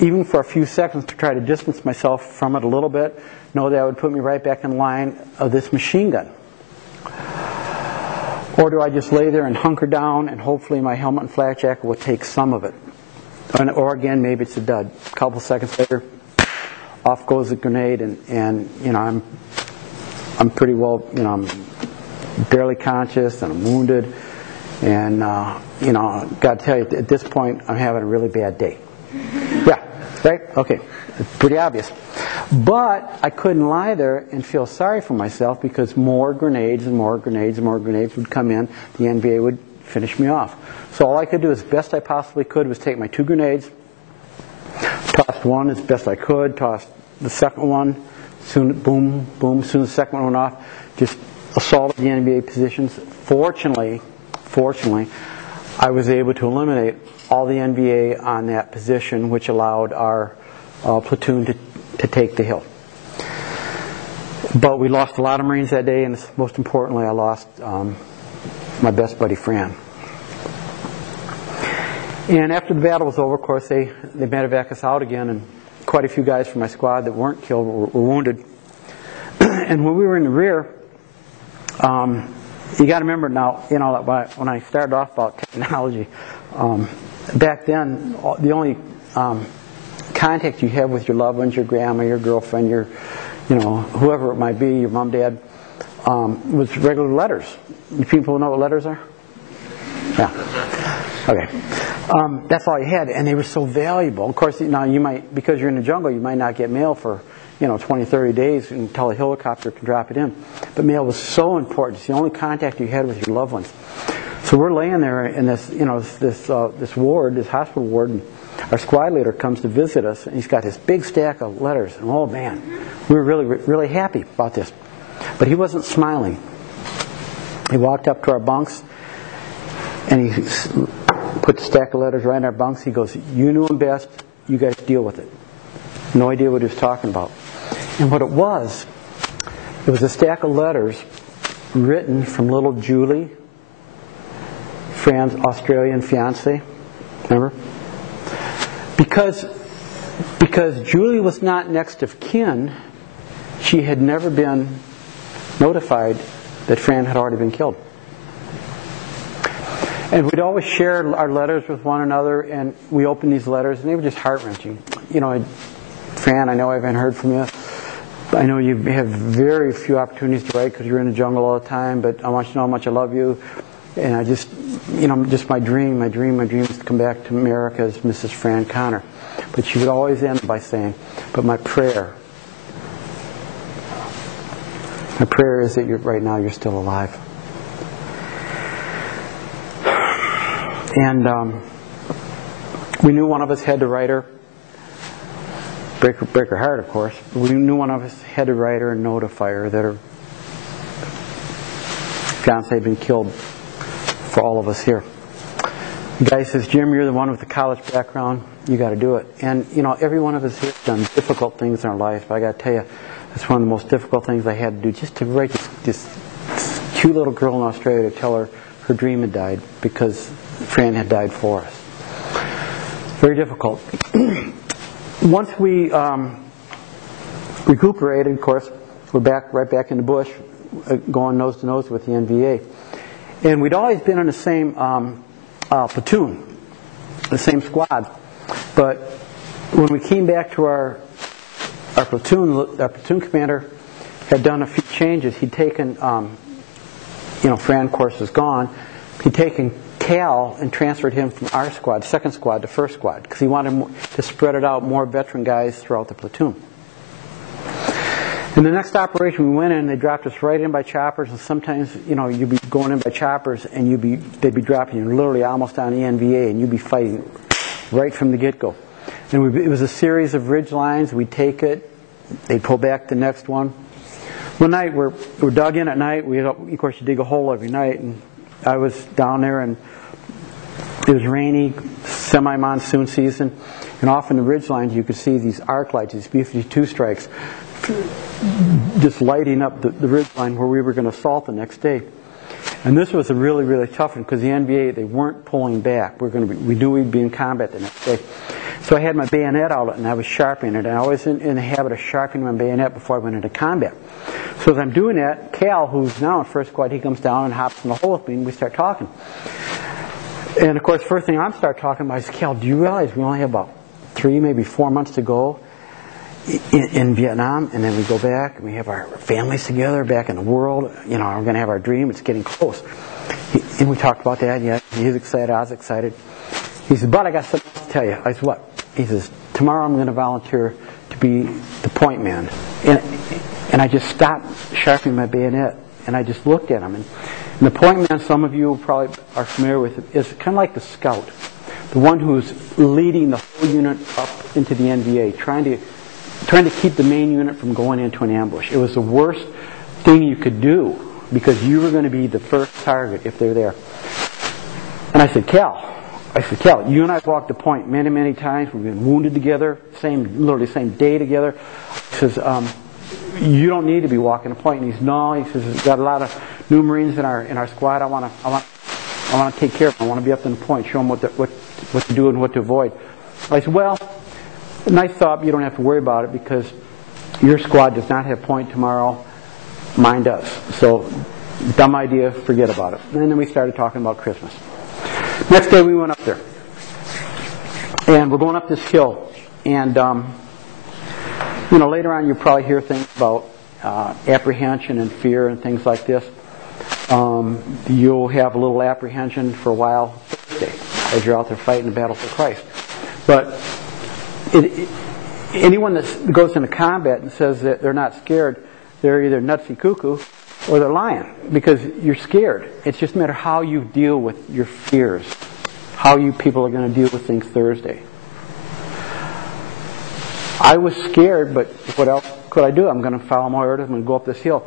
even for a few seconds, to try to distance myself from it a little bit? Know that would put me right back in line of this machine gun. Or do I just lay there and hunker down and hopefully my helmet and flak jacket will take some of it? Or again, maybe it's a dud. A couple seconds later, off goes the grenade, and I'm pretty well, I'm barely conscious and I'm wounded, and got to tell you, at this point, I'm having a really bad day. Yeah, right? Okay, it's pretty obvious. But I couldn't lie there and feel sorry for myself, because more grenades and more grenades and more grenades would come in. The NVA would finish me off. So all I could do as best I possibly could was take my 2 grenades, tossed one as best I could, tossed the second one, soon, boom, boom, as soon as the second one went off, just assaulted the NVA positions. Fortunately, I was able to eliminate all the NVA on that position, which allowed our platoon to take the hill. But we lost a lot of Marines that day, and most importantly, I lost my best buddy, Fran. And after the battle was over, of course, they medevac us out again, and quite a few guys from my squad that weren't killed were wounded. And when we were in the rear, you got to remember now, when I started off about technology, back then, the only contact you have with your loved ones, your grandma, your girlfriend, your, whoever it might be, your mom, dad, was regular letters. You people know what letters are? Yeah. Okay. That's all you had, and they were so valuable. Of course, now you might, because you're in the jungle, you might not get mail for 20, 30 days until a helicopter can drop it in. But mail was so important. It's the only contact you had with your loved ones. So we're laying there in this, this ward, this hospital ward, and our squad leader comes to visit us, and he's got this big stack of letters. And oh man, we were really, really happy about this. But he wasn't smiling. He walked up to our bunks, and he put the stack of letters right in our bunks. He goes, "You knew him best. You guys deal with it." No idea what he was talking about. And what it was a stack of letters written from little Julie, Fran's Australian fiance. Remember? Because Julie was not next of kin, she had never been notified that Fran had already been killed. And we'd always share our letters with one another, and we opened these letters, and they were just heart-wrenching. Fran, I know I haven't heard from you. I know you have very few opportunities to write because you're in the jungle all the time, but I want you to know how much I love you. And I just, just my dream is to come back to America as Mrs. Fran Connor. But she would always end by saying, but my prayer is that right now you're still alive. And we knew one of us had to write her. Break her heart, of course. We knew one of us had to write her and notify her that her fiancé had been killed for all of us here. The guy says, Jim, you're the one with the college background. You got to do it. And, every one of us here has done difficult things in our life. But I got to tell you, that's one of the most difficult things I had to do, just to write this cute little girl in Australia to tell her her dream had died because Fran had died for us. Very difficult. Once we recuperated, of course, we're right back in the bush, going nose to nose with the NVA. And we'd always been in the same platoon, the same squad. But when we came back to our platoon commander had done a few changes. He'd taken, Fran, of course, is gone. He'd taken Cal and transferred him from our squad, second squad, to first squad, because he wanted to spread it out, more veteran guys throughout the platoon. In the next operation we went in, they dropped us right in by choppers, and sometimes, you'd be going in by choppers, and they'd be dropping you literally almost on the NVA, and you'd be fighting right from the get-go. And it was a series of ridge lines. We'd take it, they'd pull back the next one. One night, we're dug in at night. Of course, you dig a hole every night, and I was down there, and it was rainy, semi-monsoon season, and off in the ridge lines you could see these arc lights, these B-52 strikes, just lighting up the ridge line where we were going to assault the next day. And this was a really, really tough one because the NVA, they weren't pulling back. We knew we'd be in combat the next day. So I had my bayonet out and I was sharpening it. And I was in the habit of sharpening my bayonet before I went into combat. So as I'm doing that, Cal, who's now in first squad, he comes down and hops in the hole with me and we start talking. And of course, first thing I start talking about is, Cal, do you realize we only have about 3, maybe 4 months to go in Vietnam, and then we go back and we have our families together back in the world. We're going to have our dream. It's getting close. And we talked about that. Yeah, he's excited. I was excited. He said, but I got something to tell you. I said, what? He says, tomorrow I'm going to volunteer to be the point man. And I just stopped sharpening my bayonet and I just looked at him. And the point man, some of you probably are familiar with, is kind of like the scout, the one who's leading the whole unit up into the NVA, trying to keep the main unit from going into an ambush. It was the worst thing you could do because you were going to be the first target if they're there. And I said, Cal, you and I have walked the point many, many times. We've been wounded together, literally same day together. He says, you don't need to be walking the point. And he says, no. He says, we've got a lot of new Marines in our squad. I want to take care of them. I want to be up in the point, show them what to do and what to avoid. I said, well, nice thought, but you don't have to worry about it because your squad does not have point tomorrow. Mine does. So, dumb idea, forget about it. And then we started talking about Christmas. Next day we went up there. And we're going up this hill. And, later on you'll probably hear things about apprehension and fear and things like this. You'll have a little apprehension for a while Thursday as you're out there fighting the battle for Christ. But anyone that goes into combat and says that they're not scared, they're either nutsy cuckoo or they're lying because you're scared. It's just a matter of how you deal with your fears, how you people are going to deal with things Thursday. I was scared, but what else could I do? I'm going to follow my orders. I'm going to go up this hill.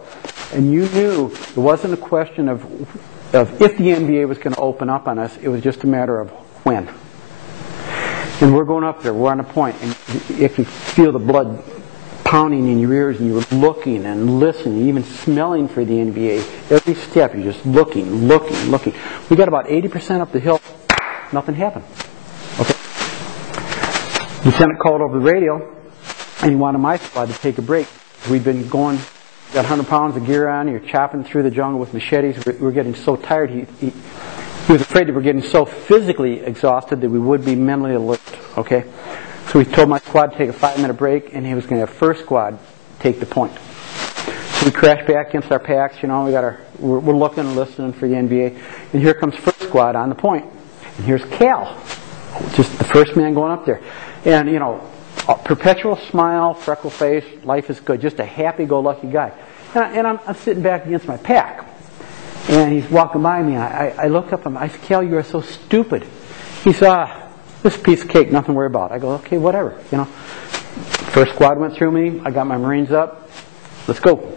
And you knew it wasn't a question of if the NBA was going to open up on us. It was just a matter of when. And we're going up there. We're on a point. And if you feel the blood pounding in your ears and you're looking and listening, even smelling for the NBA, every step you're just looking. We got about 80% up the hill. Nothing happened. Okay. Lieutenant called over the radio and he wanted my squad to take a break. We'd been going, got 100 pounds of gear on, you're chopping through the jungle with machetes. We're getting so tired. He was afraid that we're getting so physically exhausted that we would be mentally alert. Okay? So he told my squad to take a 5-minute break, and he was going to have first squad take the point. So we crashed back against our packs. We're looking and listening for the NBA, and here comes first squad on the point, and here's Cal, just the first man going up there, and a perpetual smile, freckle face, life is good, just a happy-go-lucky guy, and I'm sitting back against my pack. And he's walking by me. I look up at him. I said, Cal, you are so stupid. He said, this piece of cake, nothing to worry about. I go, okay, whatever. First squad went through me. I got my Marines up. Let's go.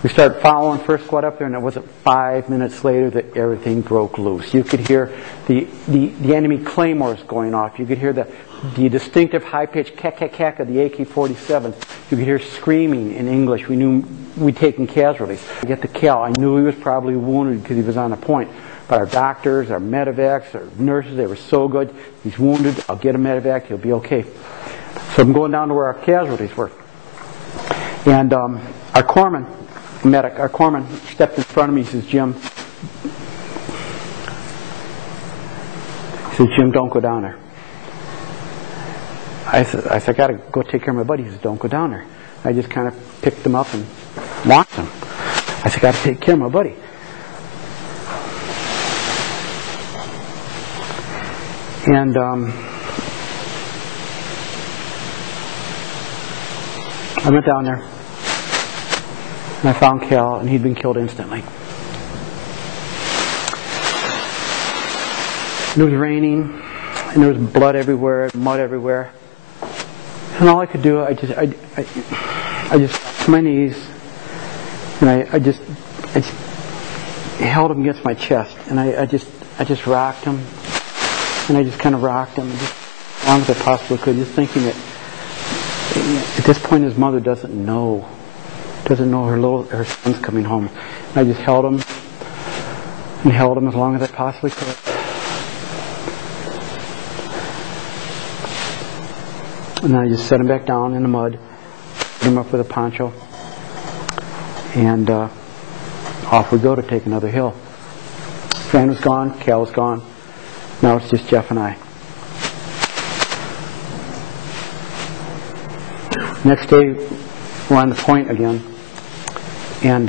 We started following first squad up there, and it wasn't 5 minutes later that everything broke loose. You could hear the enemy claymores going off. You could hear the distinctive high-pitched cack of the AK-47s. You could hear screaming in English. We knew we'd taken casualties. I get to Cal. I knew he was probably wounded because he was on a point. But our doctors, our medevacs, our nurses, they were so good. He's wounded. I'll get a medevac. He'll be okay. So I'm going down to where our casualties were. And our corpsman, our corpsman stepped in front of me. He says, Jim, don't go down there. I said, I got to go take care of my buddy. He says, don't go down there. I just kind of picked him up and launched him. I said, I got to take care of my buddy. And I went down there, and I found Cal, and he'd been killed instantly. And it was raining, and there was blood everywhere, mud everywhere. And all I could do, I just got to my knees, and I just held him against my chest, and I just rocked him, and I just kind of rocked him, just as long as I possibly could, just thinking that at this point his mother doesn't know her son's coming home. And I just held him as long as I possibly could. And then I just set him back down in the mud, put him up with a poncho, and off we go to take another hill. Fran was gone, Cal was gone. Now it's just Jeff and I. Next day, we're on the point again, and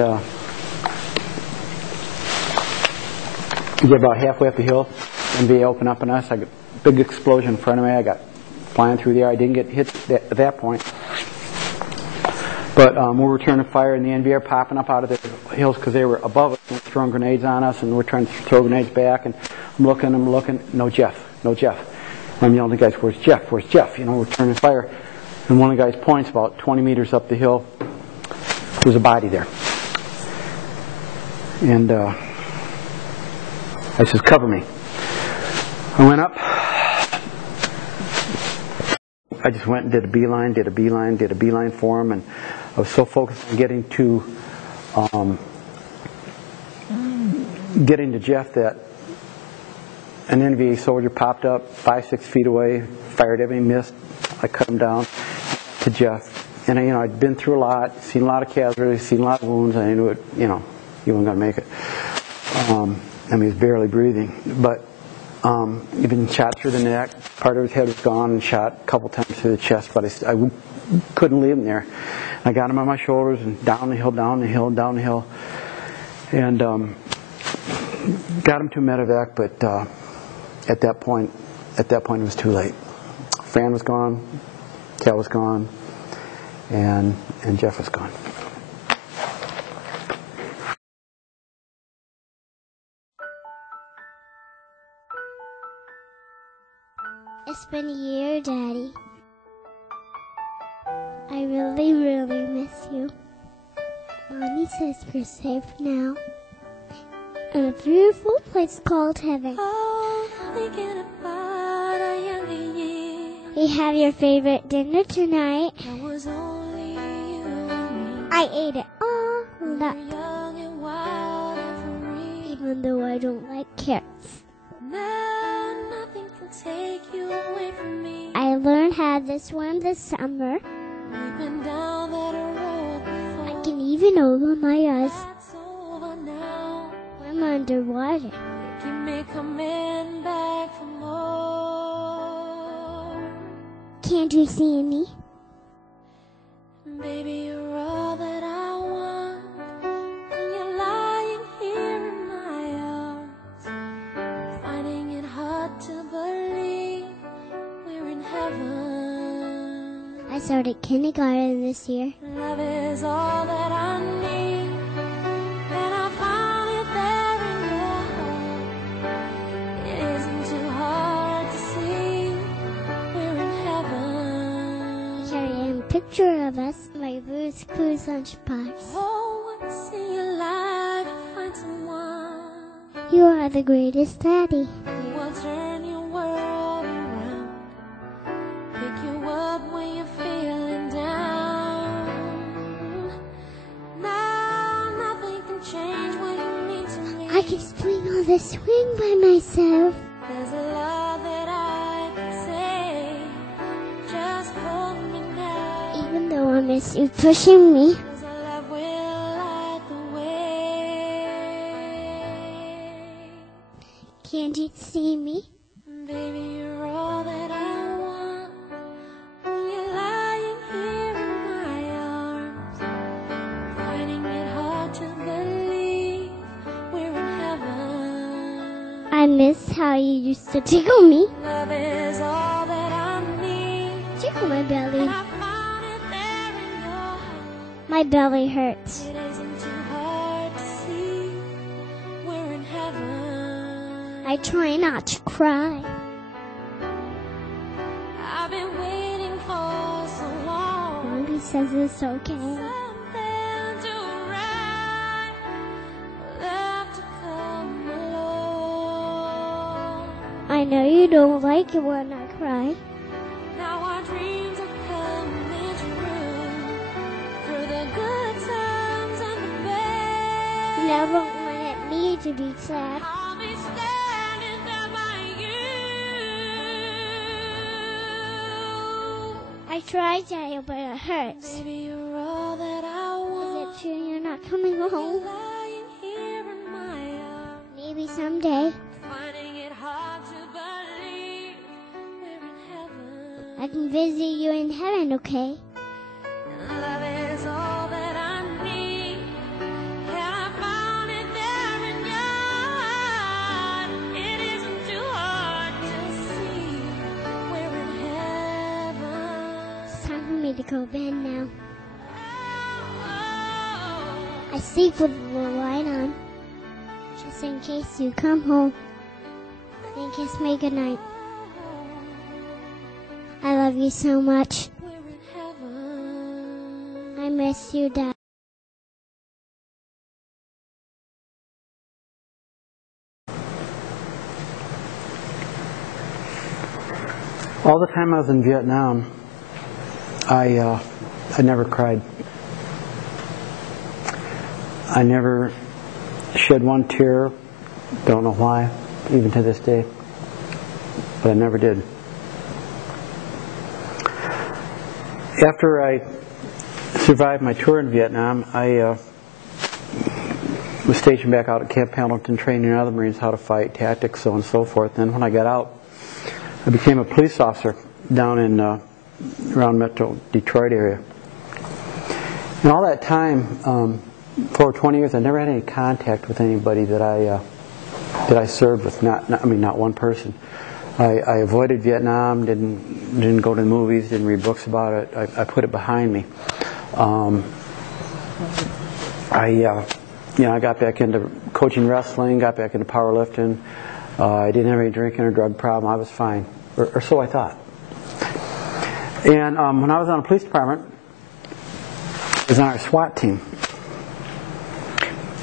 we get about halfway up the hill, and they open up on us. I got a big explosion in front of me. I got flying through the air. I didn't get hit at that point. But we were returning fire, and the NVR popping up out of the hills because they were above us and throwing grenades on us, and we're trying to throw grenades back. And I'm looking. No Jeff. I'm yelling at the guys, "Where's Jeff? Where's Jeff?" You know, we're turning fire. And one of the guys points about 20 meters up the hill. There's a body there. And I says, "Cover me." I went up. I just went and did a beeline for him, and I was so focused on getting to Jeff that an NVA soldier popped up 5-6 feet away, fired everything, missed. I cut him down to Jeff, and I'd been through a lot, seen a lot of casualties, seen a lot of wounds, and I knew it. He wasn't going to make it. He was barely breathing, but he'd been shot through the neck. Part of his head was gone, and shot a couple times through the chest. But I couldn't leave him there. I got him on my shoulders and down the hill, and got him to medevac. But at that point, it was too late. Fran was gone, Cal was gone, and Jeff was gone. It's been a year, Daddy. I really, really miss you. Mommy says we're safe now in a beautiful place called heaven. We have your favorite dinner tonight. I ate it all up, even though I don't like carrots. I learned how to swim this summer. I can even open my eyes. I'm underwater. Can't you see me? Baby, you're all that I want. And you're lying here in my arms, finding it hard to believe we're in heaven. I started kindergarten this year. Love is all that I need, and I found it there in your heart. It isn't too hard to see we're in heaven. I carry a picture of us, my Blue's Clues lunchbox. Oh, You are the greatest daddy. Who will turn your world around, pick you up when you're feeling down. Now nothing can change what you need to me. I can swing on the swing by myself. There's a lot that I can say. Just hold me now. Even though I miss you pushing me. Can't you see me? Baby, you're all that I want. When you're lying here in my arms, finding it hard to believe we're in heaven. I miss how you used to tickle me. Love is all that I need. Tickle my belly. I found it there in your heart. My belly hurts. It isn't too hard to see we're in heaven. I try not to cry. I've been waiting for so long. Mommy says it's okay. Something to write, love to come along. I know you don't like it when I cry. Now our dreams are coming true. Through the good times and the bad. You never wanted me to be sad. I tried, Daniel, but it hurts. Baby, you're all that I want. Is it true you're not coming home? Lying here in my arms. Maybe someday. Finding it hard to believe we're in heaven. I can visit you in heaven, okay? Love is all that I need. And I found it there in your heart. It isn't too hard to see we're in heaven. It's time for me to go to bed now. I sleep with the light on, just in case you come home and kiss me goodnight. I love you so much. I miss you, Dad. All the time I was in Vietnam, I never cried. I never shed one tear. Don't know why, even to this day. But I never did. After I survived my tour in Vietnam, I was stationed back out at Camp Pendleton, training other Marines how to fight, tactics, so on and so forth. And when I got out, I became a police officer down in around Metro Detroit area. And all that time, for 20 years, I never had any contact with anybody that I served with. Not one person. I avoided Vietnam. Didn't go to the movies. Didn't read books about it. I put it behind me. I got back into coaching wrestling. Got back into powerlifting. I didn't have any drinking or drug problem. I was fine, or so I thought. And when I was on the police department, I was on our SWAT team.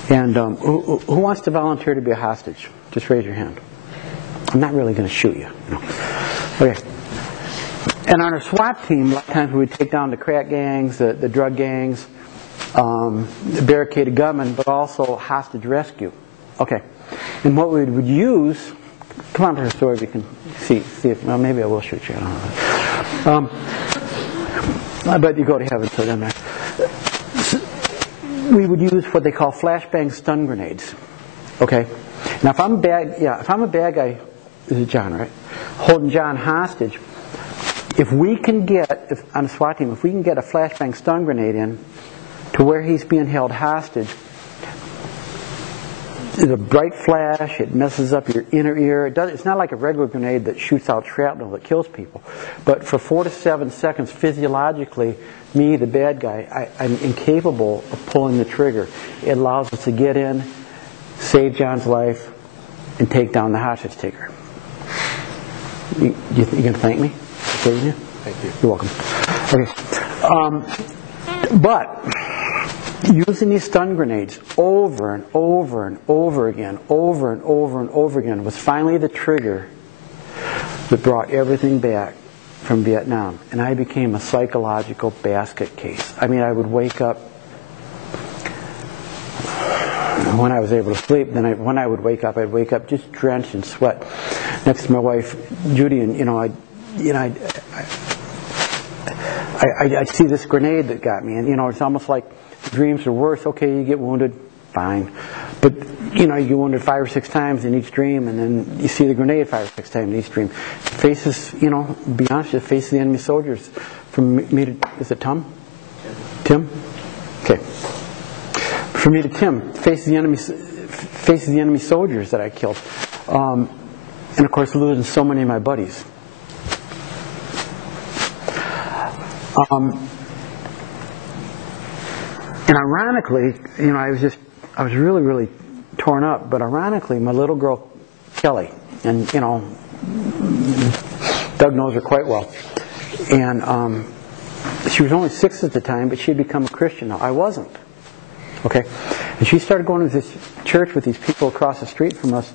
And who wants to volunteer to be a hostage? Just raise your hand. I'm not really going to shoot you. No. Okay. And on our SWAT team, a lot of times we would take down the crack gangs, the drug gangs, the barricaded gunmen, but also hostage rescue. Okay. And what we would use, come on for a story, we can see if, well, maybe I will shoot you. I don't know. I bet you go to heaven, so it doesn't matter. We would use what they call flashbang stun grenades. Okay. Now, if I'm a bad guy, this is John, right? Holding John hostage. If we can get, on a SWAT team, if we can get a flashbang stun grenade in to where he's being held hostage, it's a bright flash. It messes up your inner ear. It's not like a regular grenade that shoots out shrapnel that kills people. But for 4 to 7 seconds, physiologically, me, the bad guy, I'm incapable of pulling the trigger. It allows us to get in, save John's life, and take down the hostage taker. You can thank me? Thank you. Thank you. You're welcome. Okay. But using these stun grenades over and over and over again, over and over and over again, was finally the trigger that brought everything back from Vietnam. And I became a psychological basket case. I mean, I would wake up when I was able to sleep. Then when I would wake up, I'd wake up just drenched in sweat next to my wife, Judy, and I'd see this grenade that got me, and it's almost like dreams are worse. Okay, you get wounded, fine, but you get wounded 5 or 6 times in each dream, and then you see the grenade 5 or 6 times in each dream. Faces, be honest, it faces the enemy soldiers. From me to, is it Tim? Tim? Okay. From me to Tim, faces the enemy soldiers that I killed, and of course losing so many of my buddies. And ironically, I was really, really torn up. But ironically, my little girl, Kelly, and Doug knows her quite well, and she was only 6 at the time, but she had become a Christian. Now, I wasn't. Okay, and she started going to this church with these people across the street from us,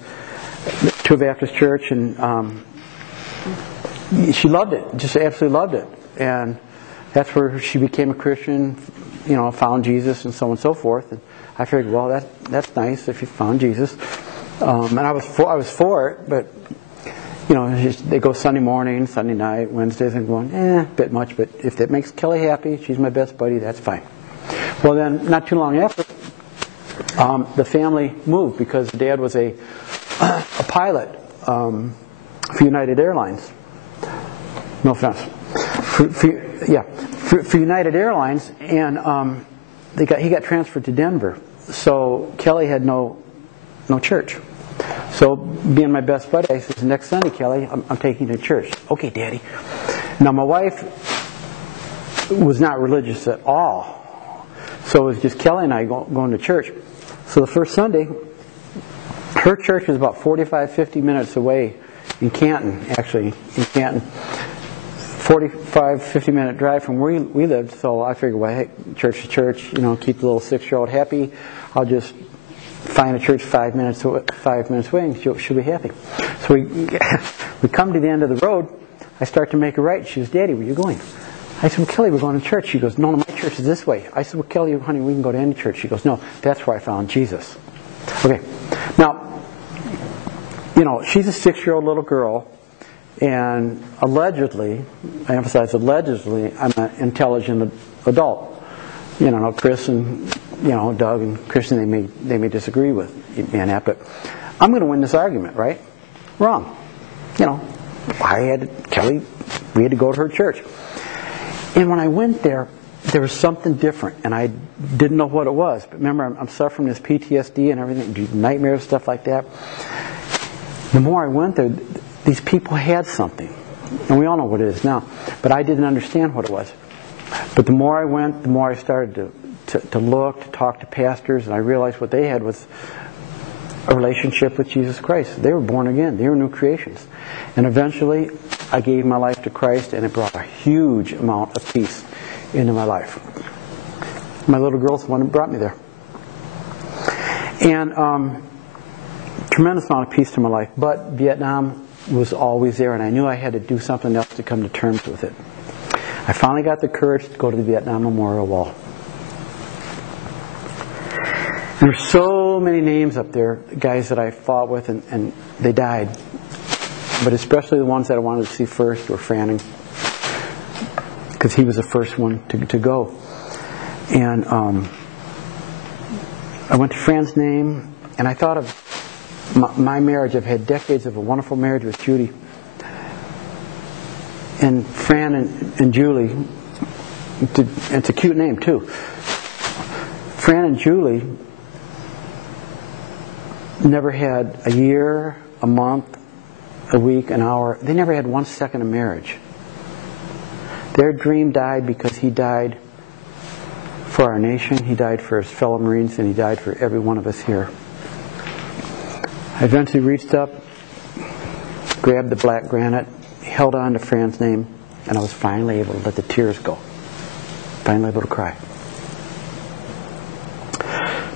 to a Baptist church, and she loved it, just absolutely loved it, and that's where she became a Christian, found Jesus and so on and so forth. And I figured, well, that's nice if you found Jesus. And I was for it, but they go Sunday morning, Sunday night, Wednesdays. I'm going, a bit much, but if that makes Kelly happy, she's my best buddy, that's fine. Well, then, not too long after, the family moved because Dad was a pilot for United Airlines. No offense. For United Airlines, and he got transferred to Denver. So Kelly had no church. So being my best buddy, I said, next Sunday, Kelly, I'm taking you to church. Okay, Daddy. Now my wife was not religious at all. So it was just Kelly and I going to church. So the first Sunday, her church was about 45, 50 minutes away in Canton, actually, in Canton. 45, 50-minute drive from where we lived, so I figured, well, hey, church to church, keep the little 6-year-old happy. I'll just find a church 5 minutes away, and she'll be happy. So we come to the end of the road. I start to make a right. She goes, Daddy, where are you going? I said, well, Kelly, we're going to church. She goes, no, my church is this way. I said, well, Kelly, honey, we can go to any church. She goes, no, that's where I found Jesus. Okay. Now, she's a 6-year-old little girl. And allegedly, I emphasize allegedly, I'm an intelligent adult. Chris and Doug and Christian, they may disagree with me on that, but I'm going to win this argument, right? Wrong. Kelly, we had to go to her church. And when I went there was something different, and I didn't know what it was. But remember, I'm suffering this PTSD and everything, nightmares, stuff like that. The more I went there, these people had something. And we all know what it is now. But I didn't understand what it was. But the more I went, the more I started to look, to talk to pastors, and I realized what they had was a relationship with Jesus Christ. They were born again. They were new creations. And eventually, I gave my life to Christ, and it brought a huge amount of peace into my life. My little girl's the one that brought me there. And tremendous amount of peace to my life. But Vietnam was always there, and I knew I had to do something else to come to terms with it. I finally got the courage to go to the Vietnam Memorial Wall. There's so many names up there, guys that I fought with, and they died. But especially the ones that I wanted to see first were Franning, because he was the first one to go. And I went to Fran's name, and I thought of my marriage. I've had decades of a wonderful marriage with Judy. And Fran and Julie, it's a cute name too. Fran and Julie never had a year, a month, a week, an hour. They never had 1 second of marriage. Their dream died because he died for our nation, he died for his fellow Marines, and he died for every one of us here. I eventually reached up, grabbed the black granite, held on to Fran's name, and I was finally able to let the tears go. Finally able to cry.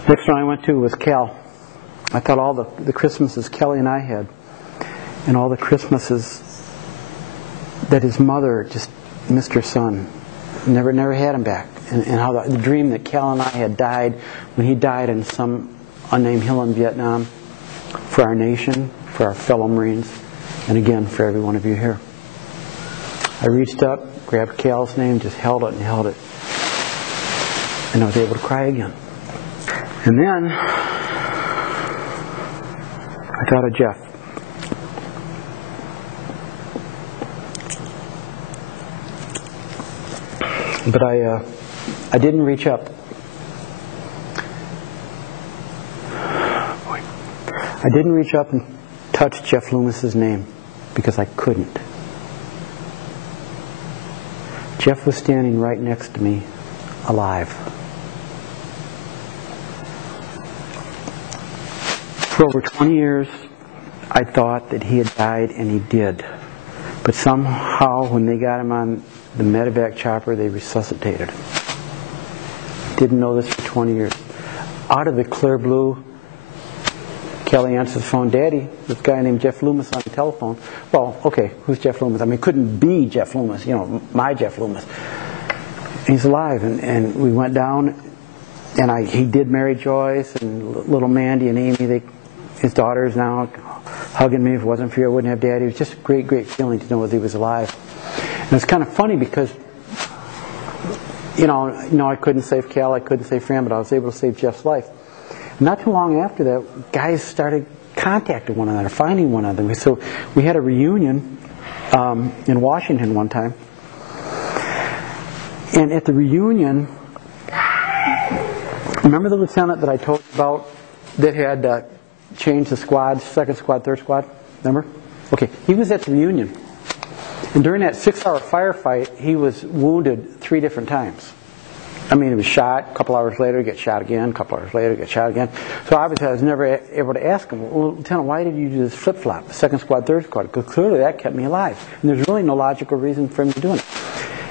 Next one I went to was Cal. I thought all the Christmases Kelly and I had, and all the Christmases that his mother just missed her son, never had him back, and how the dream that Cal and I had died when he died in some unnamed hill in Vietnam for our nation, for our fellow Marines, and again for every one of you here. I reached up, grabbed Cal's name, just held it, and I was able to cry again. And then I thought of Jeff. But I didn't reach up. I didn't reach up and touch Jeff Loomis's name because I couldn't. Jeff was standing right next to me, alive. For over 20 years, I thought that he had died, and he did. But somehow, when they got him on the medevac chopper, they resuscitated him. Didn't know this for 20 years. Out of the clear blue, Kelly answers the phone. Daddy, this guy named Jeff Loomis on the telephone. Well, okay, who's Jeff Loomis? I mean, it couldn't be Jeff Loomis, my Jeff Loomis. He's alive, and we went down, and he did marry Joyce, and little Mandy and Amy, his daughters now hugging me. If it wasn't for you, I wouldn't have Daddy. It was just a great, great feeling to know that he was alive. And it's kind of funny because, I couldn't save Cal, I couldn't save Fran, but I was able to save Jeff's life. Not too long after that, guys started contacting one another, finding one another. So we had a reunion in Washington one time. And at the reunion, remember the lieutenant that I told you about that had changed the squads, second squad, third squad? Remember? Okay, he was at the reunion. And during that 6-hour firefight, he was wounded 3 different times. I mean, he was shot, a couple hours later, get shot again, a couple hours later, get shot again. So obviously I was never able to ask him, well, Lieutenant, why did you do this flip-flop, second squad, third squad? Because clearly that kept me alive. And there's really no logical reason for him doing it.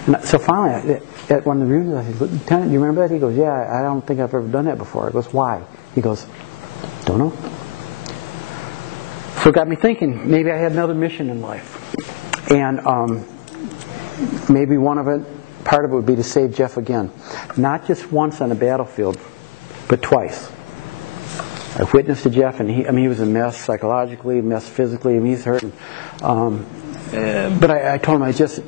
And so finally, at one of the reunions, I said, Lieutenant, do you remember that? He goes, yeah, I don't think I've ever done that before. I goes, why? He goes, don't know. So it got me thinking, maybe I had another mission in life. And maybe part of it would be to save Jeff again. Not just once on the battlefield, but twice. I witnessed to Jeff, and he was a mess psychologically, a mess physically, and he's hurting. But I told him, Jeff,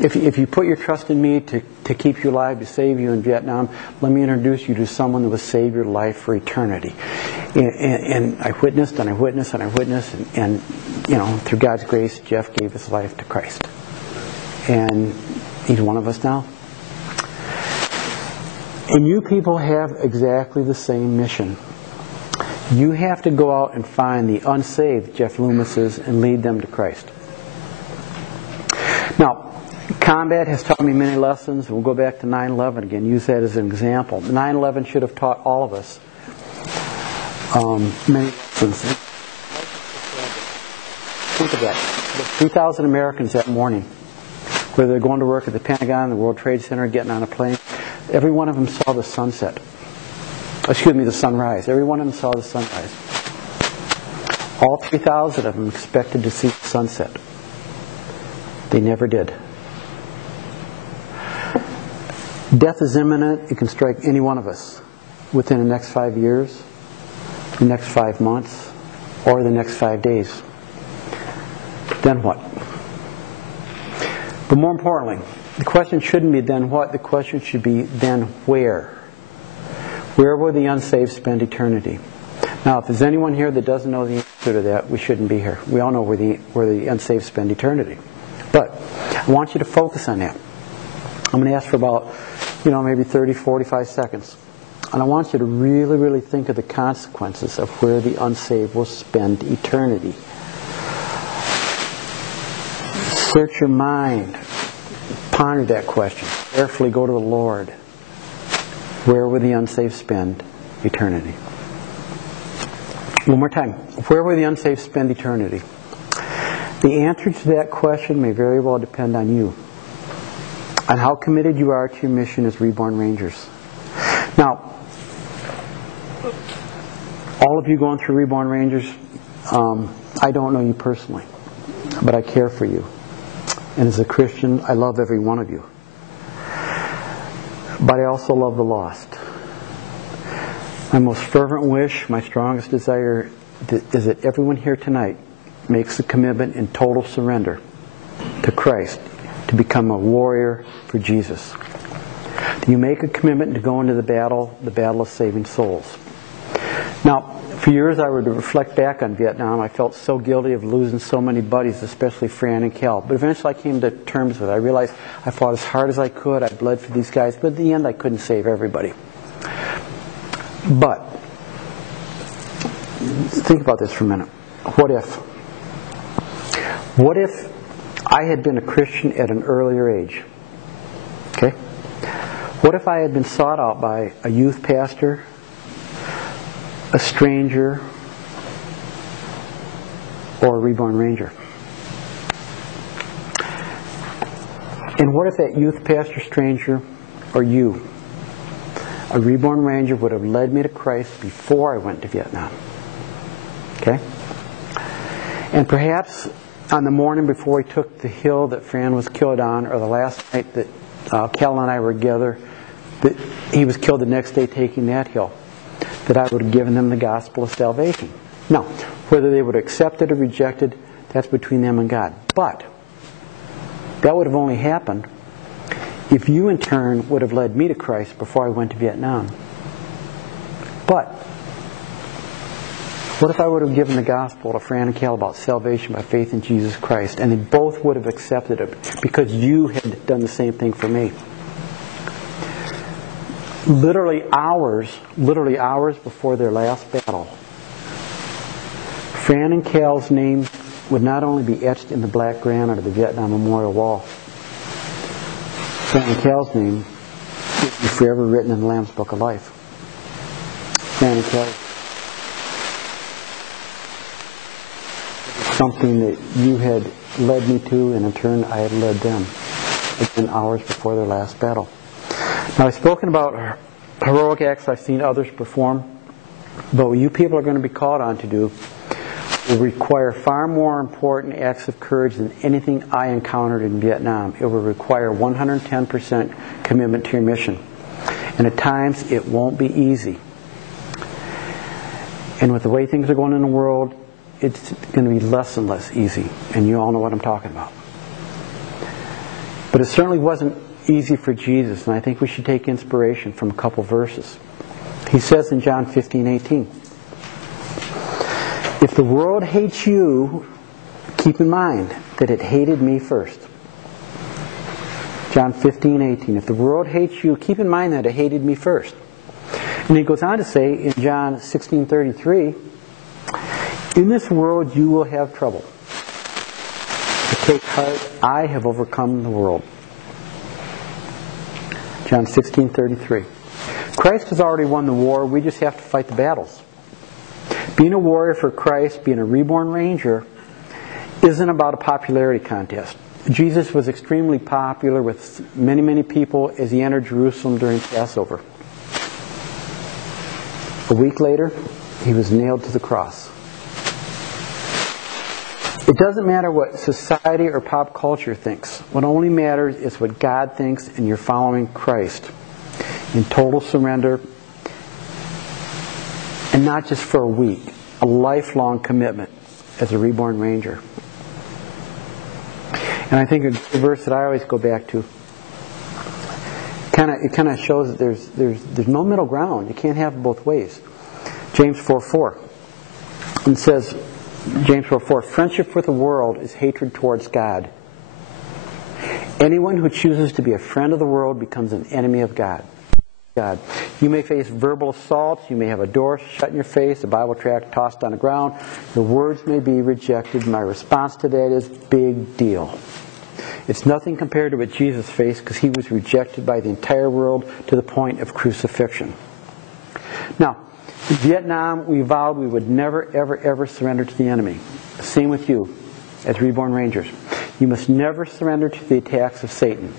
if you put your trust in me to keep you alive, to save you in Vietnam, let me introduce you to someone that will save your life for eternity. And I witnessed, and I witnessed, and I witnessed, and through God's grace, Jeff gave his life to Christ. And he's one of us now. And you people have exactly the same mission. You have to go out and find the unsaved Jeff Loomises and lead them to Christ. Now, combat has taught me many lessons. We'll go back to 9/11 again, use that as an example. 9/11 should have taught all of us many lessons. Think of that. 3,000 Americans that morning, whether they're going to work at the Pentagon, the World Trade Center, getting on a plane, every one of them saw the sunset. The sunrise. Every one of them saw the sunrise. All 3,000 of them expected to see the sunset. They never did. Death is imminent. It can strike any one of us within the next 5 years, the next 5 months, or the next 5 days. Then what? But more importantly, the question shouldn't be then what, the question should be then where. Where will the unsaved spend eternity? Now, if there's anyone here that doesn't know the answer to that, we shouldn't be here. We all know where the unsaved spend eternity. But I want you to focus on that. I'm going to ask for about, maybe 30, 45 seconds. And I want you to really, really think of the consequences of where the unsaved will spend eternity. Search your mind. Ponder that question. Prayerfully go to the Lord. Where will the unsaved spend eternity? One more time. Where will the unsaved spend eternity? The answer to that question may very well depend on you, on how committed you are to your mission as Reborne Rangers. Now, All of you going through Reborne Rangers, I don't know you personally, but I care for you. And as a Christian, I love every one of you. But I also love the lost. My most fervent wish, my strongest desire is that everyone here tonight makes a commitment in total surrender to Christ to become a warrior for Jesus. You make a commitment to go into the battle of saving souls. Now, for years I would reflect back on Vietnam. I felt so guilty of losing so many buddies, especially Fran and Cal. But eventually I came to terms with it. I realized I fought as hard as I could. I bled for these guys. But at the end I couldn't save everybody. But, think about this for a minute. What if I had been a Christian at an earlier age? Okay? What if I had been sought out by a youth pastor, a stranger, or a Reborn Ranger? And what if that youth pastor, stranger, or you, a Reborn Ranger, would have led me to Christ before I went to Vietnam? Okay? And perhaps on the morning before we took the hill that Fran was killed on, or the last night that Cal and I were together, that he was killed the next day taking that hill, that I would have given them the gospel of salvation. Now, whether they would accept it or reject it, that's between them and God. But that would have only happened if you in turn would have led me to Christ before I went to Vietnam. But what if I would have given the gospel to Fran and Cal about salvation by faith in Jesus Christ, and they both would have accepted it because you had done the same thing for me? Literally hours before their last battle, Fran and Cal's names would not only be etched in the black granite of the Vietnam Memorial Wall, Fran and Cal's name would be forever written in the Lamb's Book of Life. Fran and Cal, something that you had led me to, and in turn I had led them, again hours before their last battle. Now, I've spoken about heroic acts I've seen others perform, but what you people are going to be called on to do will require far more important acts of courage than anything I encountered in Vietnam. It will require 110% commitment to your mission. And at times, it won't be easy. And with the way things are going in the world, it's going to be less and less easy. And you all know what I'm talking about. But it certainly wasn't easy for Jesus, and I think we should take inspiration from a couple verses. He says in John 15:18, if the world hates you, keep in mind that it hated me first. John 15:18, if the world hates you, keep in mind that it hated me first. And he goes on to say in John 16:33, in this world you will have trouble. But take heart, I have overcome the world. John 16:33. Christ has already won the war. We just have to fight the battles. Being a warrior for Christ, being a Reborn Ranger, isn't about a popularity contest. Jesus was extremely popular with many, many people as he entered Jerusalem during Passover. A week later, he was nailed to the cross. It doesn't matter what society or pop culture thinks. What only matters is what God thinks, and you're following Christ in total surrender, and not just for a week, a lifelong commitment as a Reborn Ranger. And I think a good verse that I always go back to, it kind of shows that there's no middle ground. You can't have it both ways. James 4:4. It says, James 4:4, friendship with the world is hatred towards God. Anyone who chooses to be a friend of the world becomes an enemy of God. You may face verbal assaults, you may have a door shut in your face, a Bible tract tossed on the ground, your words may be rejected. My response to that is, big deal. It's nothing compared to what Jesus faced, because he was rejected by the entire world to the point of crucifixion. Now, in Vietnam, we vowed we would never, ever, ever surrender to the enemy. Same with you, as Reborn Rangers. You must never surrender to the attacks of Satan.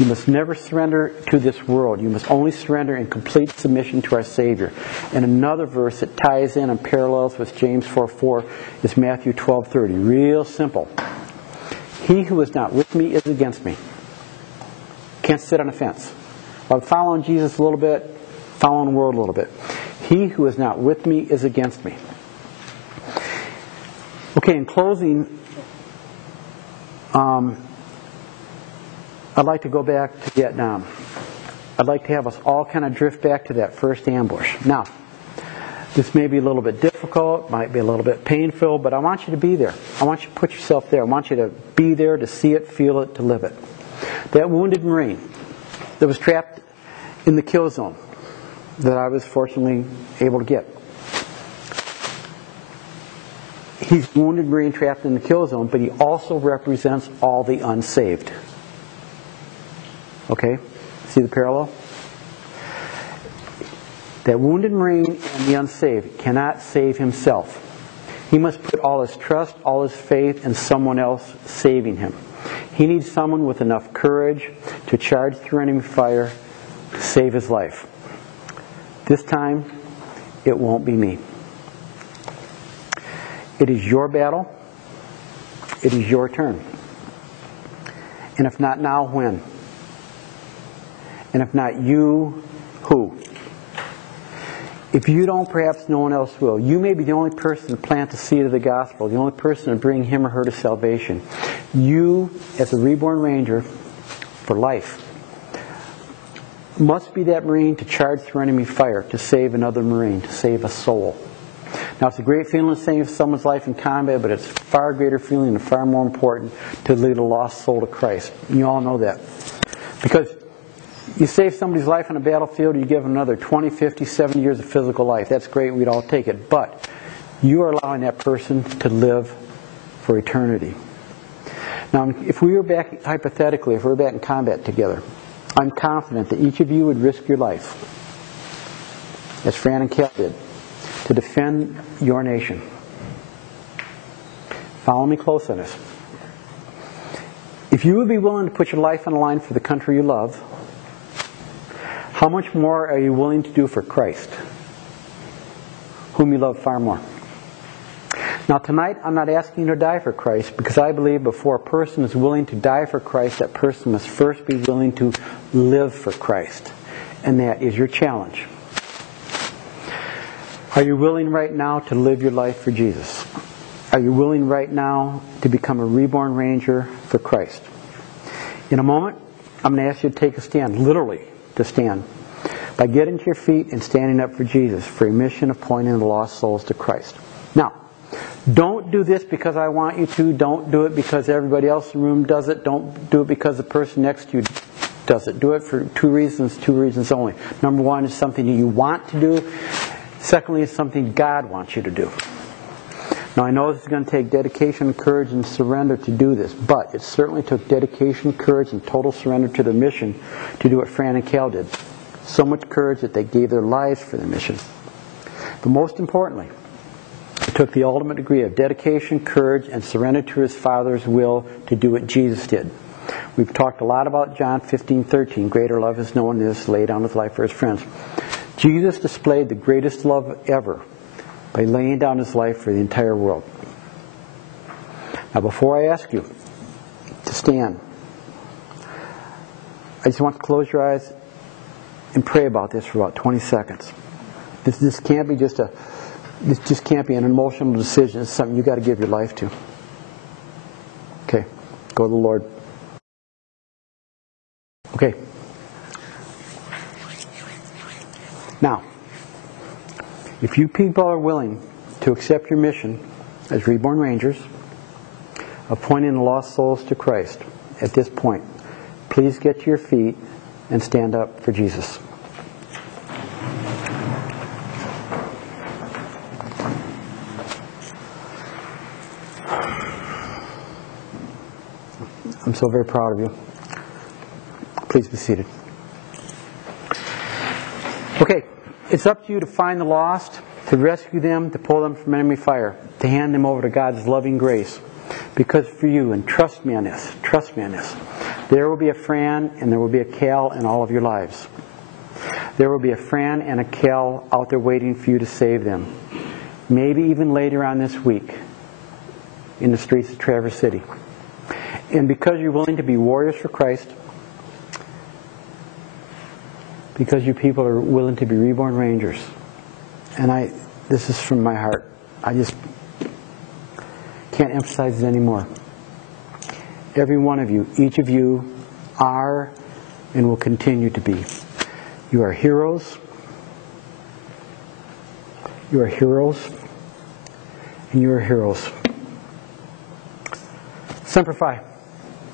You must never surrender to this world. You must only surrender in complete submission to our Savior. And another verse that ties in and parallels with James 4:4 is Matthew 12:30. Real simple. He who is not with me is against me. Can't sit on a fence. I'm following Jesus a little bit, following the world a little bit. He who is not with me is against me. Okay, in closing, I'd like to go back to Vietnam. I'd like to have us all kind of drift back to that first ambush. Now, this may be a little bit difficult, might be a little bit painful, but I want you to be there. I want you to put yourself there. I want you to be there, to see it, feel it, to live it. That wounded Marine that was trapped in the kill zone that I was fortunately able to get. He's a wounded Marine trapped in the kill zone, but he also represents all the unsaved. Okay? See the parallel? That wounded Marine and the unsaved cannot save himself. He must put all his trust, all his faith in someone else saving him. He needs someone with enough courage to charge through enemy fire to save his life. This time, it won't be me. It is your battle. It is your turn. And if not now, when? And if not you, who? If you don't, perhaps no one else will. You may be the only person to plant the seed of the gospel, the only person to bring him or her to salvation. You, as a Reborn Ranger, for life, must be that Marine to charge through enemy fire, to save another Marine, to save a soul. Now, it's a great feeling to save someone's life in combat, but it's a far greater feeling and far more important to lead a lost soul to Christ. You all know that. Because you save somebody's life on a battlefield, you give them another 20, 50, 70 years of physical life. That's great, we'd all take it. But you are allowing that person to live for eternity. Now, if we were back, hypothetically, if we were back in combat together, I'm confident that each of you would risk your life, as Fran and Cal did, to defend your nation. Follow me close on this. If you would be willing to put your life on the line for the country you love, how much more are you willing to do for Christ, whom you love far more? Now tonight, I'm not asking you to die for Christ, because I believe before a person is willing to die for Christ, that person must first be willing to live for Christ. And that is your challenge. Are you willing right now to live your life for Jesus? Are you willing right now to become a Reborn Ranger for Christ? In a moment, I'm going to ask you to take a stand, literally to stand, by getting to your feet and standing up for Jesus, for a mission of pointing the lost souls to Christ. Now, don't do this because I want you to. Don't do it because everybody else in the room does it. Don't do it because the person next to you does it. Do it for two reasons only. Number one is something you want to do. Secondly, it's something God wants you to do. Now, I know this is going to take dedication, courage, and surrender to do this, but it certainly took dedication, courage, and total surrender to the mission to do what Fran and Cal did. So much courage that they gave their lives for the mission. But most importantly, it took the ultimate degree of dedication, courage, and surrender to his Father's will to do what Jesus did. We've talked a lot about John 15:13. Greater love is no one than this, lay down his life for his friends. Jesus displayed the greatest love ever by laying down his life for the entire world. Now, before I ask you to stand, I just want to close your eyes and pray about this for about 20 seconds. This can't be this just can't be an emotional decision. It's something you've got to give your life to. Okay, go to the Lord. Okay. Now, if you people are willing to accept your mission as Reborn Rangers of pointing the lost souls to Christ at this point, please get to your feet and stand up for Jesus. I'm so very proud of you. Please be seated. Okay, it's up to you to find the lost, to rescue them, to pull them from enemy fire, to hand them over to God's loving grace. Because for you, and trust me on this, There will be a Fran and there will be a Cal in all of your lives. There will be a Fran and a Cal out there waiting for you to save them. Maybe even later on this week in the streets of Traverse City. And because you're willing to be warriors for Christ, because you people are willing to be Reborn Rangers, and this is from my heart, I just can't emphasize it anymore. Every one of you, each of you are and will continue to be. You are heroes. You are heroes. And you are heroes. Semper Fi.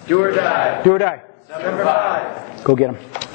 Do or die. Do or die. Semper Fi. Go get them.